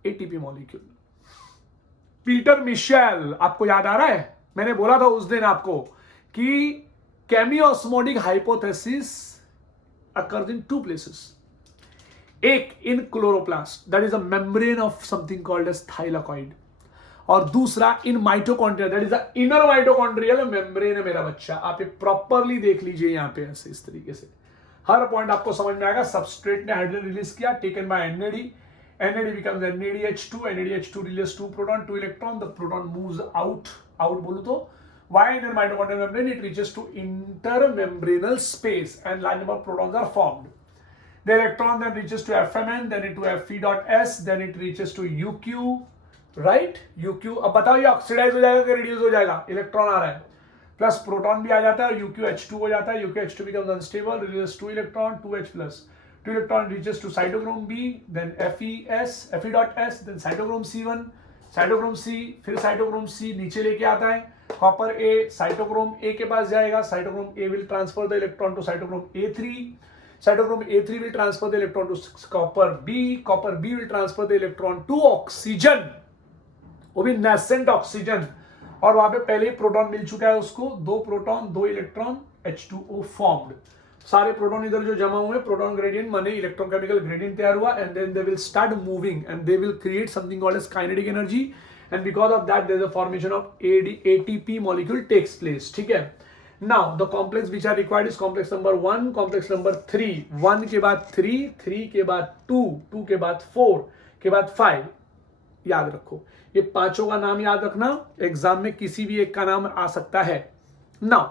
ATP molecule। Peter Mitchell, आपको याद आ रहा है? मैंने बोला था उस दिन आपको कि केमियोस्मोटिक hypothesis occurs in two places. एक in chloroplast, that is a membrane of something called as thylakoid, और दूसरा in mitochondria, that is the inner mitochondrial membrane है मेरा बच्चा। आप ये प्रॉपरली देख लीजिए यहां पे, ऐसे इस तरीके से हर पॉइंट आपको समझ में आएगा। सबस्ट्रेट ने हाइड्रोजन रिलीज किया, taken by NAD becomes NADH2 releases 2 proton, 2 electron, the proton moves out बोलू तो why in the mitochondrial membrane it reaches to intermembranal space and large number of protons are formed. The electron then reaches to FMN, then into Fe.S, then it reaches to UQ, right? UQ, अब बताओ ये oxidise हो जाएगा कि reduce हो जाएगा? Electron आ रहा है, प्लस प्रोटॉन भी आ जाता है और UQH2 हो जाता है। UQH2 becomes unstable, releases 2 electron, 2H plus. 2 electron reaches to cytochrome B, then Fe.S, then cytochrome C1, cytochrome C, फिर cytochrome C नीचे लेके आता है, कॉपर ए साइटोक्रोम ए के पास जाएगा, cytochrome A will transfer the electron to cytochrome A3, cytochrome A3 will transfer the electron to copper B will transfer the electron to oxygen, वो भी नेसेंट ऑक्सीजन, और वहां पे पहले ही प्रोटॉन मिल चुका है उसको, 2 प्रोटॉन 2 इलेक्ट्रॉन, H2O फॉर्म्ड। सारे प्रोटॉन इधर जो जमा हुए, प्रोटॉन ग्रेडियंट माने इलेक्ट्रोकेमिकल ग्रेडियंट तैयार हुआ, and then they will start moving and they will create something called as kinetic energy, and because of that there is a formation of ATP molecule takes place, ठीक है। now the complex which are required is complex number 1, complex number 3, 1 के बाद 3, 3 के बाद 2, 2 के बाद 4 के बाद 5, याद रखो ये पांचों का नाम याद रखना, एग्जाम में किसी भी एक का नाम आ सकता है। now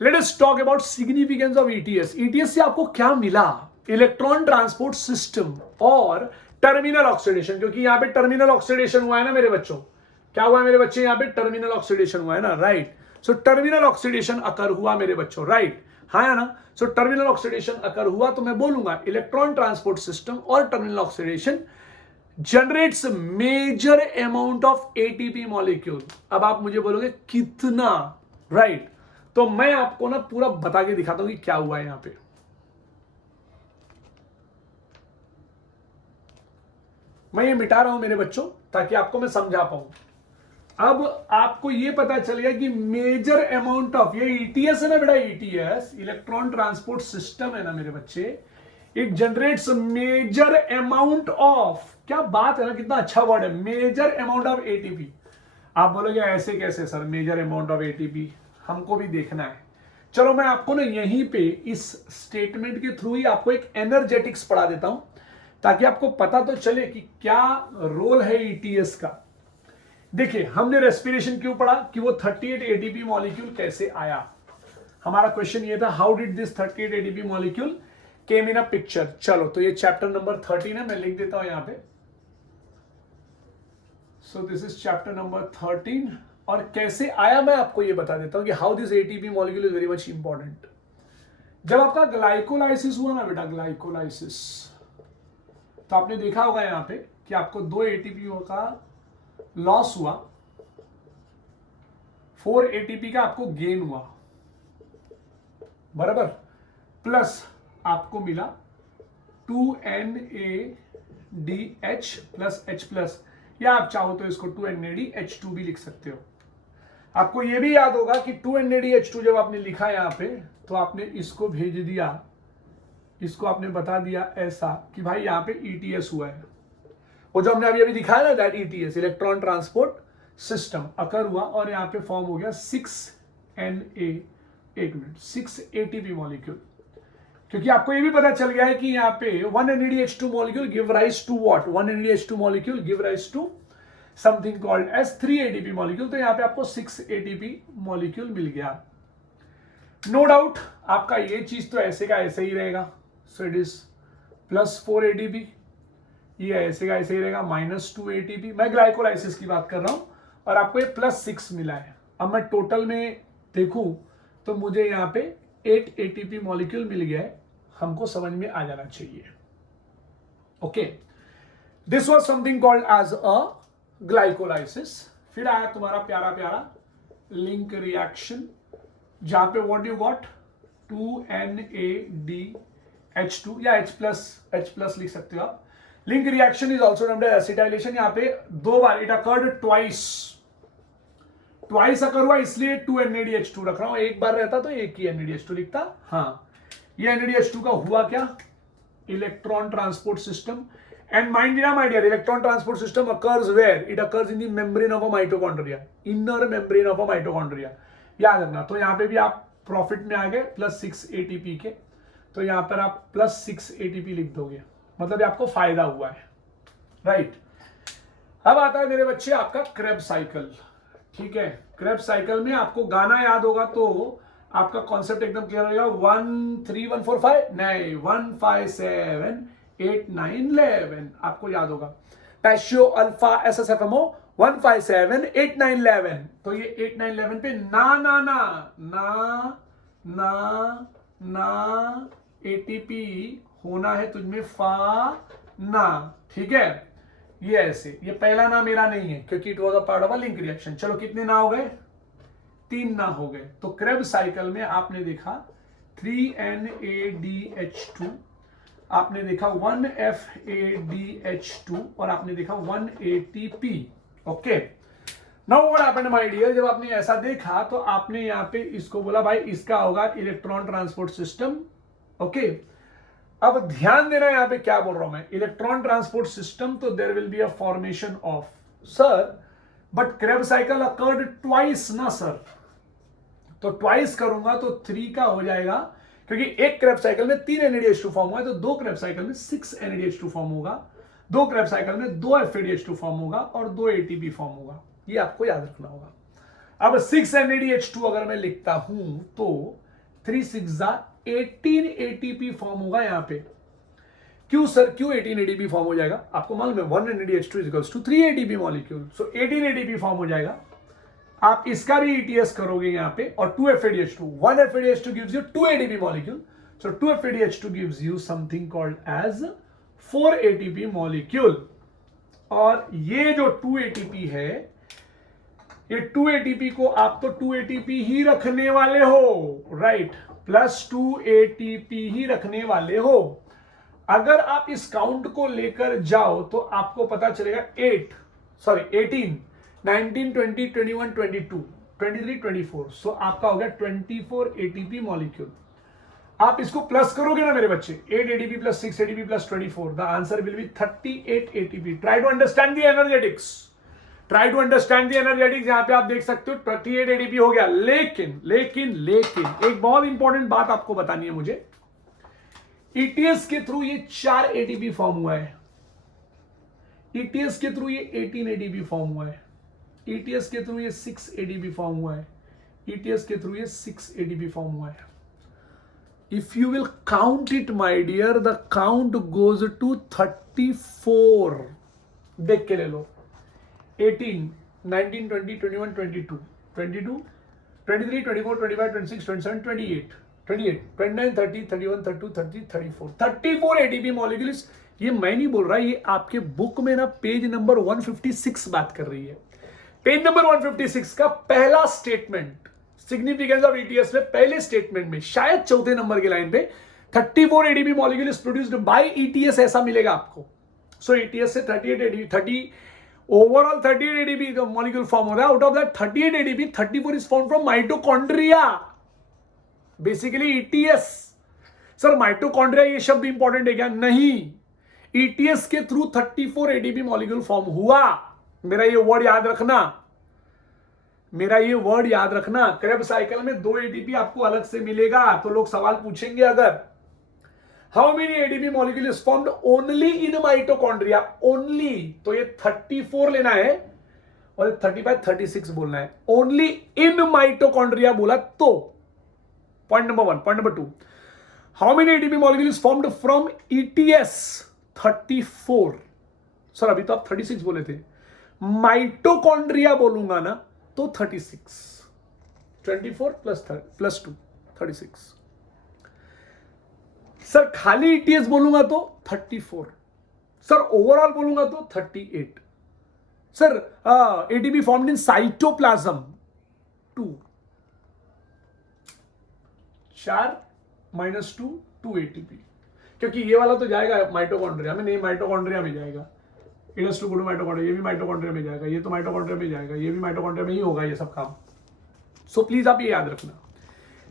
let us talk about significance of ETS. ETS से आपको क्या मिला? इलेक्ट्रॉन ट्रांसपोर्ट सिस्टम और टर्मिनल ऑक्सीडेशन, क्योंकि यहां पे टर्मिनल ऑक्सीडेशन हुआ है ना मेरे बच्चों। क्या हुआ है मेरे बच्चे? यहां पे टर्मिनल ऑक्सीडेशन हुआ है ना, राइट। सो टर्मिनल ऑक्सीडेशन अकर हुआ मेरे बच्चों, राइट, हाँ या ना। सो टर्मिनल ऑक्सीडेशन अकर हुआ तो मैं बोलूंगा इलेक्ट्रॉन ट्रांसपोर्ट सिस्टम और terminal oxidation generates major amount of ATP molecule. अब आप मुझे बोलोगे कितना, राइट। तो मैं आपको ना पूरा बता के दिखाता हूं कि क्या हुआ है यहां पे। मैं ये मिटा रहा हूं मेरे बच्चों ताकि आपको मैं समझा पाऊं। अब आपको ये पता चल गया कि मेजर अमाउंट ऑफ, ये ईटीएस है ना बेटा, ईटीएस इलेक्ट्रॉन ट्रांसपोर्ट सिस्टम है ना मेरे बच्चे, it generates major amount of, क्या बात है ना, कितना अच्छा वर्ड है, मेजर अमाउंट ऑफ एटीपी। आप बोलोगे ऐसे कैसे sir major amount of ATP, हमको भी देखना है। चलो मैं आपको ना यहीं पे इस स्टेटमेंट के थ्रू ही आपको एक एनर्जेटिक्स पढ़ा देता हूं ताकि आपको पता तो चले कि क्या रोल है ईटीएस का। देखिए हमने रेस्पिरेशन क्यों पढ़ा कि वो 38 एटीपी मॉलिक्यूल कैसे आया। हमारा क्वेश्चन ये था how did this 38 ATP molecule came in a picture. चलो तो ये चैप्टर नंबर 13 है, मैं लिख देता हूं यहां पे। So this is chapter number 13 और कैसे आया मैं आपको ये बता देता हूं कि how this ATP molecule is very much important. जब आपका ग्लाइकोलाइसिस हुआ ना बेटा, ग्लाइकोलाइसिस, तो आपने देखा होगा यहां पे कि आपको 2 एटीपी का लॉस हुआ, 4 एटीपी का आपको गेन हुआ, बराबर, प्लस आपको मिला 2NADH प्लस H प्लस, या आप चाहो तो इसको 2NADH2 भी लिख सकते हो। आपको यह भी याद होगा कि 2NADH2 जब आपने लिखा यहां पे तो आपने इसको भेज दिया, इसको आपने बता दिया ऐसा कि भाई यहां पे ईटीएस हुआ है। वो जो हमने अभी दिखाया ना that ETS electron transport system occur हुआ और यहां पे फॉर्म हो गया 6 एटीपी मॉलिक्यूल। क्योंकि आपको ये भी पता चल गया है कि यहां पे 1 NADH2 molecule give rise to what, 1 NADH2 molecule give rise to something called as 3 ATP molecule. तो यहां पे आपको 6 ATP मॉलिक्यूल मिल गया। नो डाउट आपका ये चीज तो ऐसे का ऐसे ही रहेगा, so it is plus 4 ATP, ये ऐसे का ऐसे ही रहेगा -2 ATP। मैं ग्लाइकोलाइसिस की बात कर रहा हूं और आपको ये +6 मिला है। अब मैं टोटल में देखूं तो मुझे यहां पे 8 ATP मॉलिक्यूल मिल गया है, हमको समझ में आ जाना चाहिए। Okay, this was something called as a glycolysis. फिर आया तुम्हारा प्यारा प्यारा लिंक रिएक्शन, जहां पे व्हाट यू गॉट 2NADH2 या H प्लस लिख सकते हो आप। Link reaction is also known as acetylation. यहां पे 2 बार इट अकर्ड ट्वाइस अकर हुआ, इसलिए 2NADH2 रख रहा हूं। एक बार रहता तो एक ही NADH2 लिखता। हाँ, ये NADH2 का हुआ क्या, electron transport system. And mind my dear, electron transport system occurs where, it occurs in the membrane of a mitochondria, inner membrane of a mitochondria. याद रखना। तो यहां पे भी आप प्रॉफिट में आ गए +6 ATP के, तो यहां पर आप +6 ATP लिख दोगे, मतलब आपको फायदा हुआ है, राइट। अब आता है मेरे बच्चे आपका क्रेब्स साइकिल। ठीक है, क्रेब्स साइकिल में आपको गाना याद होगा तो आपका कॉन्सेप्ट एकदम क्लियर होगा। 1 3 1 4 5 नहीं 1 5 7 8 9 11 आपको याद होगा। पैशियो अल्फा SSFMO 1 5 7 8 9 11। तो ये 8 9 11 पे ना ना ना ना ना ना ATP होना है तुझमें फा ना, ठीक है। ये ऐसे, ये पहला ना मेरा नहीं है क्योंकि it was a part of a link reaction. चलो कितने ना हो गए, 3 ना हो गए। तो क्रेब्स साइकिल में आपने देखा 3NADH2, आपने देखा 1FADH2 और आपने देखा 1 ATP। Okay, now what happened my dear, जब आपने ऐसा देखा तो आपने यहां पे इसको बोला भाई इसका होगा इलेक्ट्रॉन ट्रांसपोर्ट सिस्टम। ओके, अब ध्यान देना यहां पे क्या बोल रहा हूं मैं, इलेक्ट्रॉन ट्रांसपोर्ट सिस्टम, तो there will be a formation of, sir but Krebs cycle occurred twice ना सर। तो ट्वाइस करूंगा तो 3 का हो जाएगा, क्योंकि एक क्रेब्स साइकिल में 3 NADH2 फॉर्म हुआ है, तो 2 क्रेब्स साइकिल में 6 NADH2 फॉर्म होगा, 2 क्रेब्स साइकिल में 2 FADH2 फॉर्म होगा और 2 ATP फॉर्म होगा। ये आपको याद रखना होगा। अब 6 NADH2 अगर मैं लिखता हूं तो 3 6 18 एटीपी फॉर्म होगा यहां पे। क्यों सर, क्यों 18 एटीपी फॉर्म हो जाएगा? आपको मालूम है 1 NADH2 equals to 3 ATP molecule, so 18 ATP form हो जाएगा। आप इसका भी ETS करोगे यहां पे, और 2 FADH2, 1 FADH2 gives you 2 ATP molecule, so 2 FADH2 gives you something called as 4 ATP molecule. और ये जो 2 ATP है, ये 2 ATP को आप तो 2 ATP ही रखने वाले हो, राइट, प्लस 2 ATP ही रखने वाले हो। अगर आप इस काउंट को लेकर जाओ तो आपको पता चलेगा 18, 19, 20, 21, 22, 23, 24, सो आपका हो गया 24 ATP मॉलिक्यूल। आप इसको प्लस करोगे ना मेरे बच्चे, 8 ATP plus 6 ATP plus 24, the answer will be 38 ATP। Try to understand the energetics, try to understand the energetics. यहां पे आप देख सकते हो 38 ATP हो गया। लेकिन लेकिन लेकिन एक बहुत इंपॉर्टेंट बात आपको बतानी है मुझे, ETS के थ्रू ये 4 ATP फॉर्म हुआ है, ETS के थ्रू ये 18 ATP फॉर्म हुआ है, ETS के थ्रू ये 6 ATP फॉर्म हुआ है, ETS के थ्रू ये 6 ATP फॉर्म हुआ है। If you will count it my dear, the count goes to 34। देख के ले लो, 18, 19, 20, 21, 22, 22, 23, 24, 25, 26, 27, 28, 29, 30, 31, 32, 33, 34 ATP मॉलिक्यूल्स। ये मैं नहीं बोल रहा, ये आपके बुक में ना पेज नंबर 156 बात कर रही है। पेज नंबर 156 का पहला स्टेटमेंट, सिग्निफिकेंस ऑफ ETS में पहले स्टेटमेंट में शायद चौथे नंबर की लाइन पे 34 ATP molecule is produced by ETS ऐसा मिलेगा आपको। सो ETS से 38 ATP, 30 overall 38 ATP molecule form हो रहा है। Out of that 38 ATP 34 is form from mitochondria, basically ETS। Sir mitochondria ये शब्द इंपॉर्टेंट है क्या? नहीं, ETS के थ्रू 34 ATP मॉलिक्यूल फॉर्म हुआ। मेरा ये वर्ड याद रखना, मेरा ये वर्ड याद रखना। क्रेब्स साइकिल में 2 ATP आपको अलग से मिलेगा, तो लोग सवाल पूछेंगे अगर how many ATP molecule is formed only in mitochondria, only, तो ये 34 लेना है और 35, 36 बोलना है। ओनली इन माइटोकॉन्ड्रिया बोला तो point number 1। Point number 2, how many ATP molecule is formed from ETS, 34। Sir अभी तो आप 36 बोले थे, माइटोकॉन्ड्रिया बोलूंगा ना तो 36, 24 प्लस 2, 36। सर खाली ETS बोलूंगा तो 34, सर ओवरऑल बोलूंगा तो 38। Sir ATP formed in cytoplasm 2, 4 minus 2, 2 ATP, क्योंकि ये वाला तो जाएगा माइटोकॉन्ड्रिया में, नहीं माइटोकॉन्ड्रिया में जाएगा, इनस टू गुड माइटोकॉन्ड्रिया, ये भी माइटोकॉन्ड्रिया में जाएगा, ये तो माइटोकॉन्ड्रिया में जाएगा, ये भी माइटोकॉन्ड्रिया में ही होगा ये सब काम। सो प्लीज आप ये याद रखना।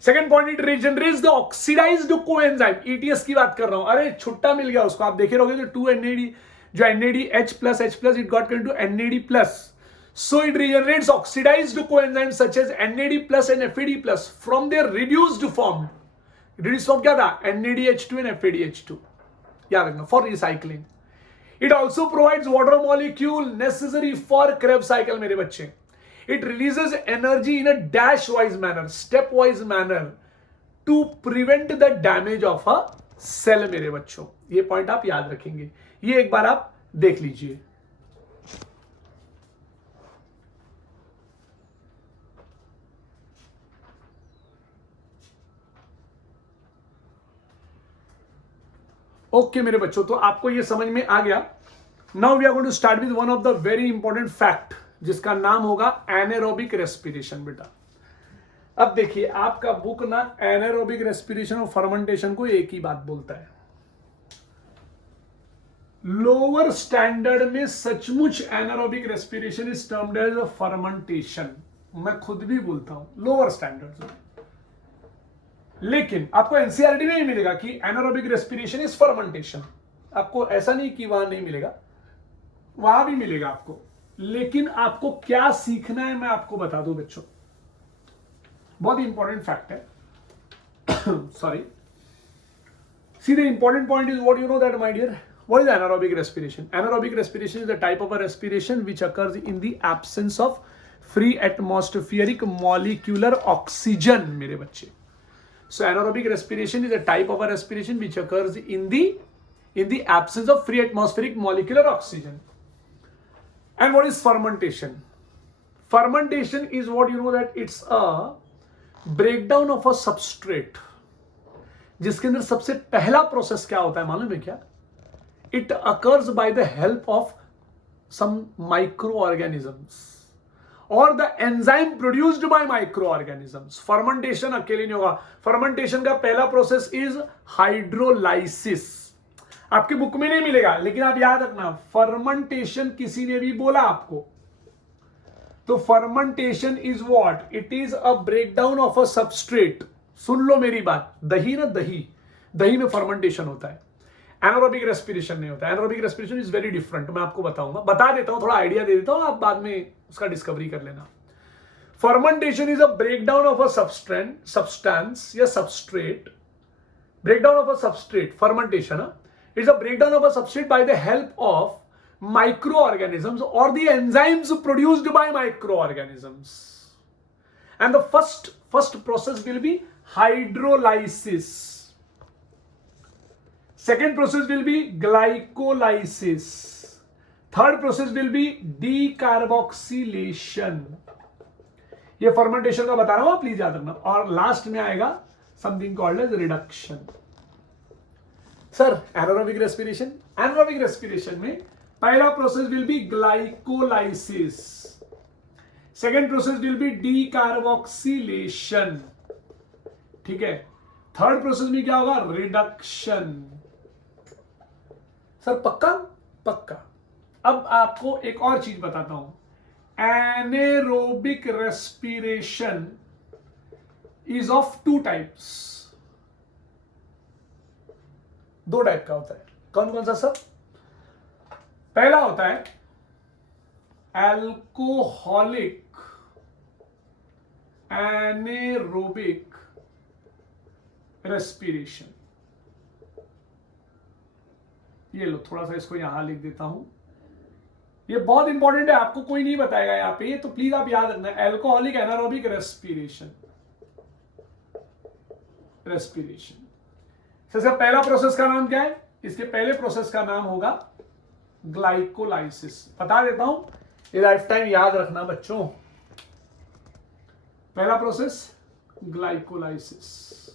Second point, it regenerates the oxidised coenzyme. ETS की बात कर रहा हूं, अरे छुट्टा मिल गया उसको, आप देखे रहोगे जो 2 NAD, जो NADH+H+, it got into NAD+, so it regenerates oxidized coenzymes such as NAD+ and FAD+ from their reduced form। reduced form क्या था? NADH2 and FADH2, याद रखना, for recycling। it also provides water molecule necessary for Krebs cycle मेरे बच्चे। it releases energy in a dash wise manner, step wise manner to prevent the damage of a cell मेरे बच्चों। ये point आप याद रखेंगे, ये एक बार आप देख लीजिए। ओके मेरे बच्चों, तो आपको ये समझ में आ गया। Now we are going to start with one of the very important fact, जिसका नाम होगा एनारोबिक रेस्पिरेशन। बेटा अब देखिए, आपका बुक ना एनारोबिक रेस्पिरेशन और फर्मेंटेशन को एक ही बात बोलता है। लोअर स्टैंडर्ड में सचमुच anaerobic respiration is termed as a fermentation, मैं खुद भी बोलता हूं लोअर स्टैंडर्ड में। लेकिन आपको एनसीईआरटी में ही मिलेगा कि एनारोबिक रेस्पिरेशन इज फर्मेंटेशन। आपको ऐसा नहीं कि वहां नहीं मिलेगा, वहां भी मिलेगा आपको। लेकिन आपको क्या सीखना है मैं आपको बता दूं बच्चों, बहुत इंपॉर्टेंट फैक्ट है। Sorry, see the important point is what you know that my dear, what is anaerobic respiration? Anaerobic respiration is the type of a respiration which occurs in the absence of free atmospheric molecular oxygen मेरे बच्चे। So anaerobic respiration is a type of a respiration which occurs in the absence of free atmospheric molecular oxygen. And what is fermentation? Fermentation is what you know that it's a breakdown of a substrate, जिसके अंदर सबसे पहला process क्या होता है मालूम है क्या? It occurs by the help of some microorganisms or the enzyme produced by microorganisms. Fermentation अकेले नहीं होगा. Fermentation का पहला प्रोसेस is hydrolysis. आपकी बुक में नहीं मिलेगा, लेकिन आप याद रखना, फर्मेंटेशन किसी ने भी बोला आपको तो fermentation is what? It is a breakdown of a substrate. सुन लो मेरी बात, दही ना दही में फर्मेंटेशन होता है, एनारोबिक रेस्पिरेशन नहीं होता. Anaerobic respiration is very different. मैं आपको बता देता हूं, थोड़ा आइडिया दे देता हूं, आप बाद में उसका डिस्कवरी कर लेना. Fermentation is a breakdown of a substance या substrate. Breakdown of a substrate, fermentation is a breakdown of a substrate by the help of microorganisms or the enzymes produced by microorganisms. And the first process will be hydrolysis. Second process will be glycolysis. Third process will be decarboxylation. ये fermentation का बता रहा हूं, please याद रखना. और last में आएगा something called as reduction. Sir anaerobic respiration में पहला process will be glycolysis, second process will be decarboxylation, ठीक है. थर्ड प्रोसेस में क्या होगा? रिडक्शन. सर पक्का. अब आपको एक और चीज बताता हूं. Anaerobic respiration is of two types. दो टाइप का होता है. कौन सा सर? पहला होता है अल्कोहलिक एनारोबिक रेस्पिरेशन. ये लो, थोड़ा सा इसको यहां लिख देता हूं, ये बहुत इंपॉर्टेंट है, आपको कोई नहीं बताएगा यहां पे, तो प्लीज आप याद रखना. Alcoholic anaerobic respiration. इसका पहला प्रोसेस का नाम क्या है? इसके पहले प्रोसेस का नाम होगा ग्लाइकोलाइसिस. बता देता हूं, ये लाइफ टाइम याद रखना बच्चों. पहला process glycolysis,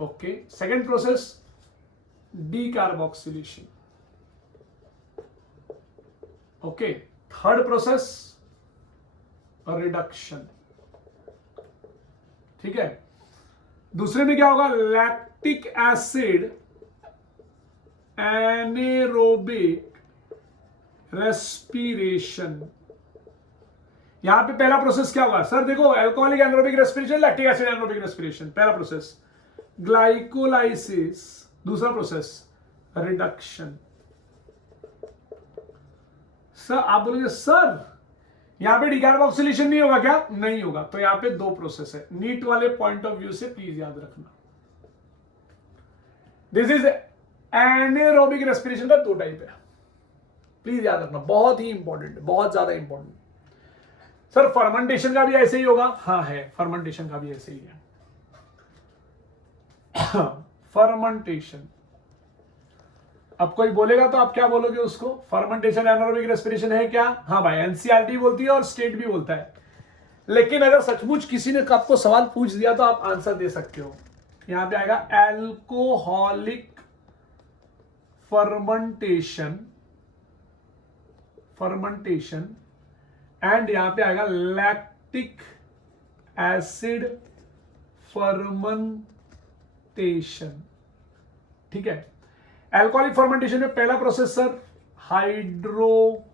okay. Second process decarboxylation, okay. Third process reduction, ठीक है. दूसरे में क्या होगा? Lactic acid anaerobic respiration. यहां पे पहला प्रोसेस क्या होगा? सर देखो, alcoholic anaerobic respiration, lactic acid anaerobic respiration, पहला प्रोसेस. ग्लाइकोलाइसिस, दूसरा प्रोसेस रिडक्शन. सर आप बोलोगे सर यहां पे डीकार्बोक्सिलेशन नहीं होगा क्या? नहीं होगा. तो यहां पे दो प्रोसेस है. नीट वाले पॉइंट ऑफ व्यू से प्लीज याद रखना, दिस इज एनारोबिक रेस्पिरेशन का दो टाइप है. प्लीज याद रखना, बहुत ही इंपॉर्टेंट है, बहुत ज्यादा इंपॉर्टेंट. सर फर्मेंटेशन का भी ऐसे ही होगा? हाँ है, फर्मेंटेशन का भी ऐसे ही है. फर्मेंटेशन, अब कोई बोलेगा तो आप क्या बोलोगे उसको? फर्मेंटेशन एनारोबिक रेस्पिरेशन है क्या? हाँ भाई, एनसीईआरटी बोलती है और स्टेट भी बोलता है. लेकिन अगर सचमुच किसी ने आपको सवाल पूछ दिया तो आप आंसर दे सकते हो. यहां पे आएगा अल्कोहलिक फर्मेंटेशन एंड यहां पे आएगा लैक्टिक एसिड फर्मेंटेशन, ठीक है. अल्कोहलिक फर्मेंटेशन में पहला प्रोसेस सर हाइड्रोलाइसिस,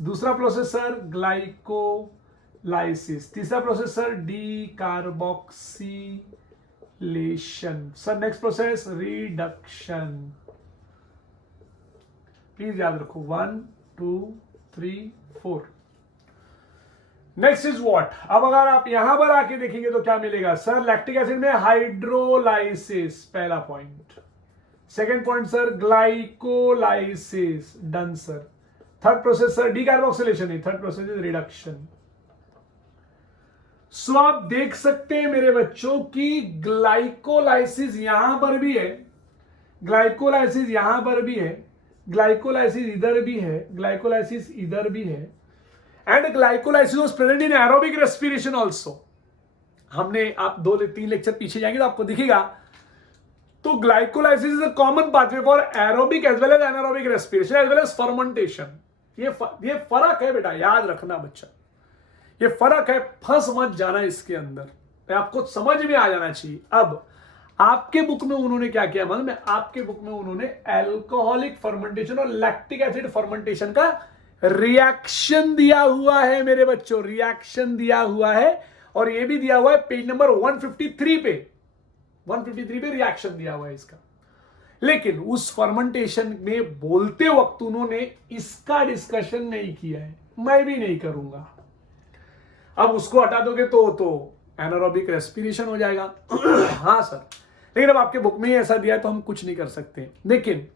दूसरा प्रोसेस सर ग्लाइकोलाइसिस, तीसरा process sir decarboxylation. Sir next process reduction. Please याद रखो, 1 2 3 4. Next is what? अब अगर आप यहां पर आके देखेंगे तो क्या मिलेगा? सर लैक्टिक एसिड में हाइड्रोलाइसिस, पहला point. Second point sir glycolysis, done sir. Third process sir decarboxylation है, थर्ड प्रोसेस इज रिडक्शन. सो आप देख सकते हैं मेरे बच्चों की ग्लाइकोलाइसिस यहां पर भी है, ग्लाइकोलाइसिस यहां पर भी है, ग्लाइकोलाइसिस इधर भी है, ग्लाइकोलाइसिस इधर भी है, and glycolysis was present in aerobic respiration also. हमने आप 2-3 लेक्चर पीछे जाएंगे तो आपको दिखेगा। तो glycolysis is a common pathway for aerobic as well as anaerobic respiration as well as fermentation. ये फर्क है बेटा, याद रखना बच्चा, ये फर्क है, फंस मत जाना इसके अंदर, आपको समझ में आ जाना चाहिए। अब आपके बुक में उन्होंने क्या किया मालूम है? आपके बुक में उन्होंने एल्कोहलिक फर्मेंटेशन और लैक्टिक एसिड फर्मेंटेशन का रिएक्शन दिया हुआ है मेरे बच्चों, रिएक्शन दिया हुआ है, और ये भी दिया हुआ है पेज नंबर 153 पे, 153 पे रिएक्शन दिया हुआ है इसका। लेकिन उस फर्मेंटेशन में बोलते वक्त उन्होंने इसका डिस्कशन नहीं किया है, मैं भी नहीं करूंगा। अब उसको हटा दोगे तो एनारोबिक रेस्पिरेशन हो जाएगा। हाँ सर, लेकिन अब आपके बुक में ही ऐसा दिया है तो हम कुछ नहीं कर सकते। लेकिन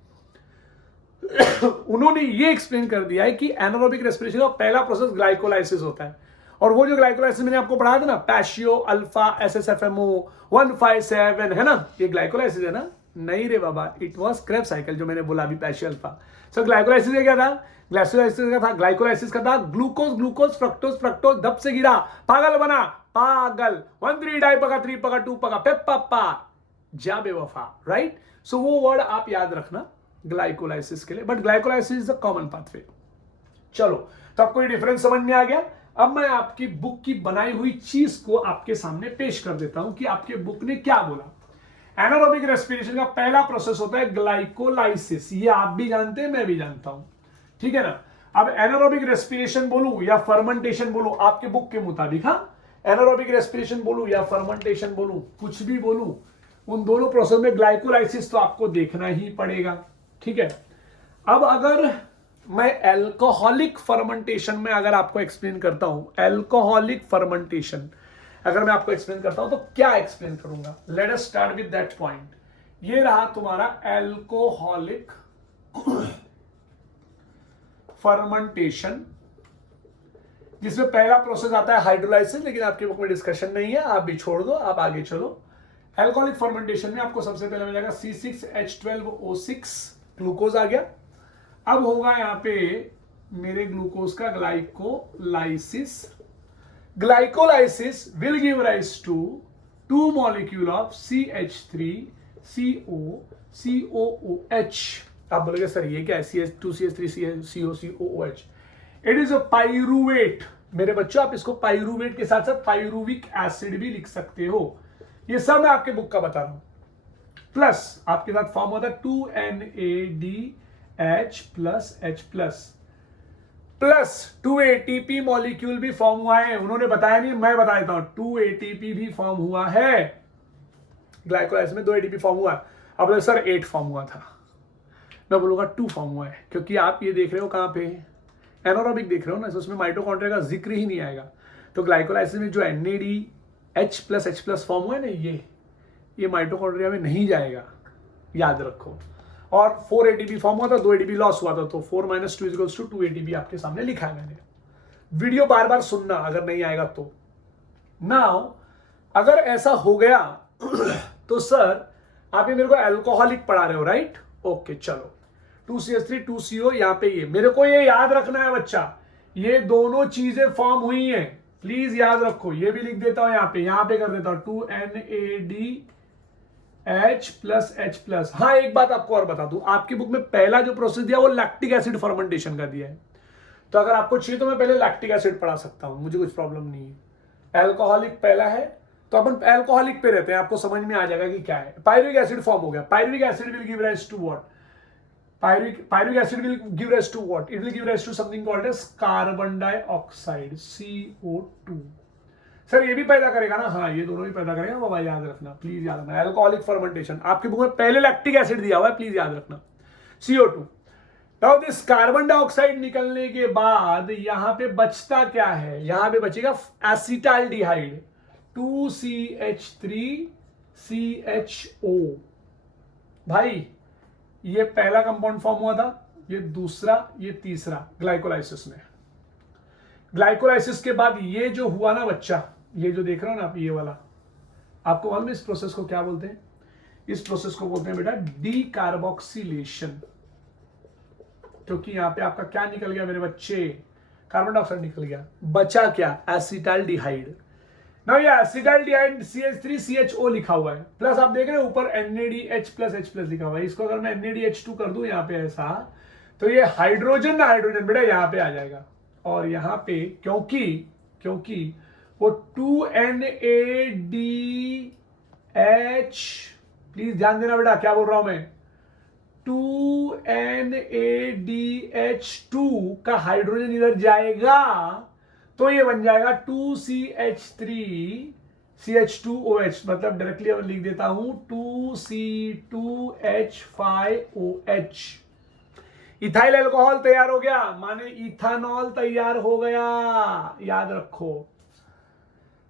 उन्होंने ये एक्सप्लेन कर दिया है कि एनारोबिक रेस्पिरेशन का पहला प्रोसेस ग्लाइकोलाइसिस होता है, और वो जो ग्लाइकोलाइसिस मैंने आपको पढ़ाया था ना, पैशियो अल्फा SSFMO 157 है ना, ये ग्लाइकोलाइसिस है ना? नहीं रे बाबा, इट वाज क्रेब्स साइकिल जो मैंने बोला अभी, पैशियो अल्फा। सो ग्लाइकोलाइसिस क्या था? ग्लाइकोलाइसिस का था ग्लूकोज ग्लूकोज फ्रक्टोज फ्रक्टोज धप से गिरा, पागल बना, पागल 1 3 डाई पका 3 पका 2 पका पेप्पा जा बेवफा, राइट? सो वो वर्ड आप याद रखना ग्लाइकोलाइसिस के लिए, but glycolysis is the common pathway. चलो, तो आपको ये डिफरेंस समझ में आ गया। अब मैं आपकी बुक की बनाई हुई चीज को आपके सामने पेश कर देता हूं कि आपके बुक ने क्या बोला। एनारोबिक रेस्पिरेशन का पहला प्रोसेस होता है ग्लाइकोलाइसिस, ये आप भी जानते हैं, मैं भी जानता हूं, ठीक है ना? अब एनारोबिक रेस्पिरेशन बोलूं या फर्मेंटेशन बोलूं आपके बुक के मुताबिक, हाँ, एनारोबिक रेस्पिरेशन बोलूं या फर्मेंटेशन बोलूं, कुछ भी बोलूं, उन दोनों प्रोसेस में ग्लाइकोलाइसिस तो आपको देखना ही पड़ेगा, ठीक है? अब अगर मैं एल्कोहलिक फर्मेंटेशन में अगर आपको एक्सप्लेन करता हूं, एल्कोहलिक फर्मेंटेशन अगर मैं आपको एक्सप्लेन करता हूं तो क्या एक्सप्लेन करूंगा? Let us start with that point. ये रहा तुम्हारा एल्कोहलिक फर्मेंटेशन, जिसमें पहला प्रोसेस आता है हाइड्रोलाइसिस, लेकिन आपकी बुक में डिस्कशन नहीं है, आप भी छोड़ दो, आप आगे चलो। एल्कोहलिक फर्मेंटेशन में आपको सबसे पहले मिल जाएगा C6H12O6, ग्लूकोज आ गया। अब होगा यहां पे मेरे ग्लूकोज का glycolysis. Glycolysis will give rise to 2 molecule of CH3COCOOH। आप बोलोगे सर ये क्या है? CH2CH3COCOOH, it is a pyruvate मेरे बच्चों। आप इसको पाइरूवेट के साथ साथ पाइरूविक एसिड भी लिख सकते हो। ये सब मैं आपके बुक का बता रहा हूं। प्लस आपके साथ फॉर्म होता है 2NADH+H+, प्लस 2 ATP मॉलिक्यूल भी फॉर्म हुआ है। उन्होंने बताया नहीं, मैं बता देता हूं, 2 ATP भी फॉर्म हुआ है। ग्लाइकोलाइसिस में 2 ATP फॉर्म हुआ है। अब सर 8 फॉर्म हुआ था, मैं बोलूंगा 2 फॉर्म हुआ है, क्योंकि आप ये देख रहे हो कहां पे? एनारोबिक देख रहे हो ना, उसमें माइटोकॉन्ड्रिया का जिक्र ही नहीं आएगा। तो ग्लाइकोलाइसिस में जो NADH+H+ फॉर्म हुआ है ना, ये माइटोकॉन्ड्रिया में नहीं जाएगा, याद रखो। और 4 ATP फॉर्म हुआ था, 2 ATP लॉस हुआ था, तो 4 - 2 = 2 ATP आपके सामने लिखा है मैंने। वीडियो बार बार सुनना अगर नहीं आएगा तो। नाउ अगर ऐसा हो गया तो सर आप ये मेरे को एल्कोहलिक पढ़ा रहे हो, राइट? ओके, चलो 2CH3 2CO, यहां पे ये मेरे को ये याद रखना है बच्चा, ये दोनों चीजें फॉर्म हुई हैं, प्लीज याद रखो। ये भी लिख देता हूं यहां पे कर देता हूं 2NADH+H+। हाँ, एक बात आपको और बता दूं, आपकी बुक में पहला जो प्रोसेस दिया वो लैक्टिक एसिड फर्मेंटेशन का दिया है, तो अगर आपको चाहिए तो मैं पहले लैक्टिक एसिड पढ़ा सकता हूं, मुझे कुछ प्रॉब्लम नहीं है। एल्कोहलिक पहला है तो अपन एल्कोहलिक पे रहते हैं, आपको समझ में आ जाएगा कि क्या है। पायरुविक एसिड फॉर्म हो गया, pyruvic acid will give rise to what? Pyruvic acid will give rise to what? It will give rise to something called as carbon dioxide, CO2। Sir ये भी पैदा करेगा ना? हाँ, ये दोनों भी पैदा करेगा बाबा, याद रखना, प्लीज याद रखना। एल्कोहलिक फर्मेंटेशन आपकी बुक में पहले लैक्टिक एसिड दिया हुआ है, प्लीज याद रखना, CO2। Now this carbon dioxide निकलने के बाद यहां पे बचता क्या है? यहां पे बचेगा एसिटाल्डिहाइड, 2CH3CHO। भाई ये पहला कंपाउंड फॉर्म हुआ था, ये दूसरा, ये तीसरा ग्लाइकोलाइसिस में। ग्लाइकोलाइसिस के बाद ये जो हुआ ना बच्चा, ये जो देख रहे हो ना आप, ये वाला, आपको मालूम है इस प्रोसेस को क्या बोलते हैं? इस प्रोसेस को बोलते हैं बेटा डी कार्बोक्सिलेशन। क्योंकि यहां पे आपका क्या निकल गया मेरे बच्चे? कार्बन डाइऑक्साइड निकल गया, बचा क्या? एसिटाल्डिहाइड। ना ये एसिटाल्डिहाइड CH3CHO लिखा हुआ है, प्लस आप देख रहे हैं ऊपर NADH+H+ लिखा हुआ है। इसको अगर मैं NADH2 कर दूं यहाँ पे ऐसा, तो ये हाइड्रोजन ना हाइड्रोजन बेटा यहाँ पे आ जाएगा। और यहाँ पे क्योंकि वो 2NADH, प्लीज ध्यान देना बेटा क्या बोल रहा हूं मैं, 2NADH2 का हाइड्रोजन इधर जाएगा तो ये बन जाएगा 2CH3CH2OH, मतलब डायरेक्टली मैं लिख देता हूं 2C2H5OH। इथाइल अल्कोहल तैयार हो गया, माने इथानॉल तैयार हो गया, याद रखो।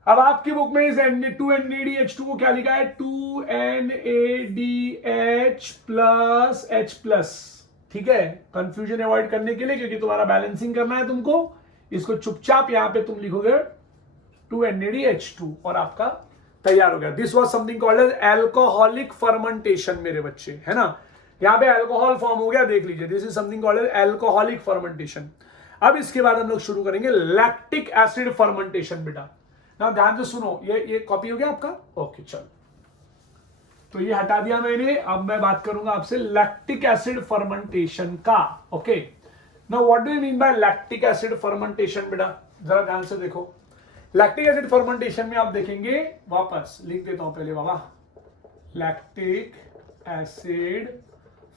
अब आपकी बुक में इस 2NADH2 को क्या लिखा है? 2NADH+H+, ठीक है, कंफ्यूजन अवॉइड करने के लिए, क्योंकि तुम्हारा बैलेंसिंग करना है तुमको। इसको चुपचाप यहां पे तुम लिखोगे 2NADH2 और आपका तैयार हो गया। This was something called as alcoholic fermentation मेरे बच्चे, है ना। यहां पे अल्कोहल फॉर्म हो गया, देख लीजिए, this is something called as alcoholic fermentation. अब इसके बाद हम लोग शुरू करेंगे लैक्टिक एसिड फर्मेंटेशन बेटा। ना ध्यान से सुनो, ये कॉपी हो गया आपका, ओके चलो, तो ये हटा दिया मैंने। अब मैं बात करूंगा आपसे लैक्टिक एसिड फर्मेंटेशन का, okay. Now what do you mean by lactic acid fermentation बेटा? जरा ध्यान से देखो। लैक्टिक एसिड फर्मेंटेशन में आप देखेंगे, वापस लिख देता हूं पहले बाबा, lactic acid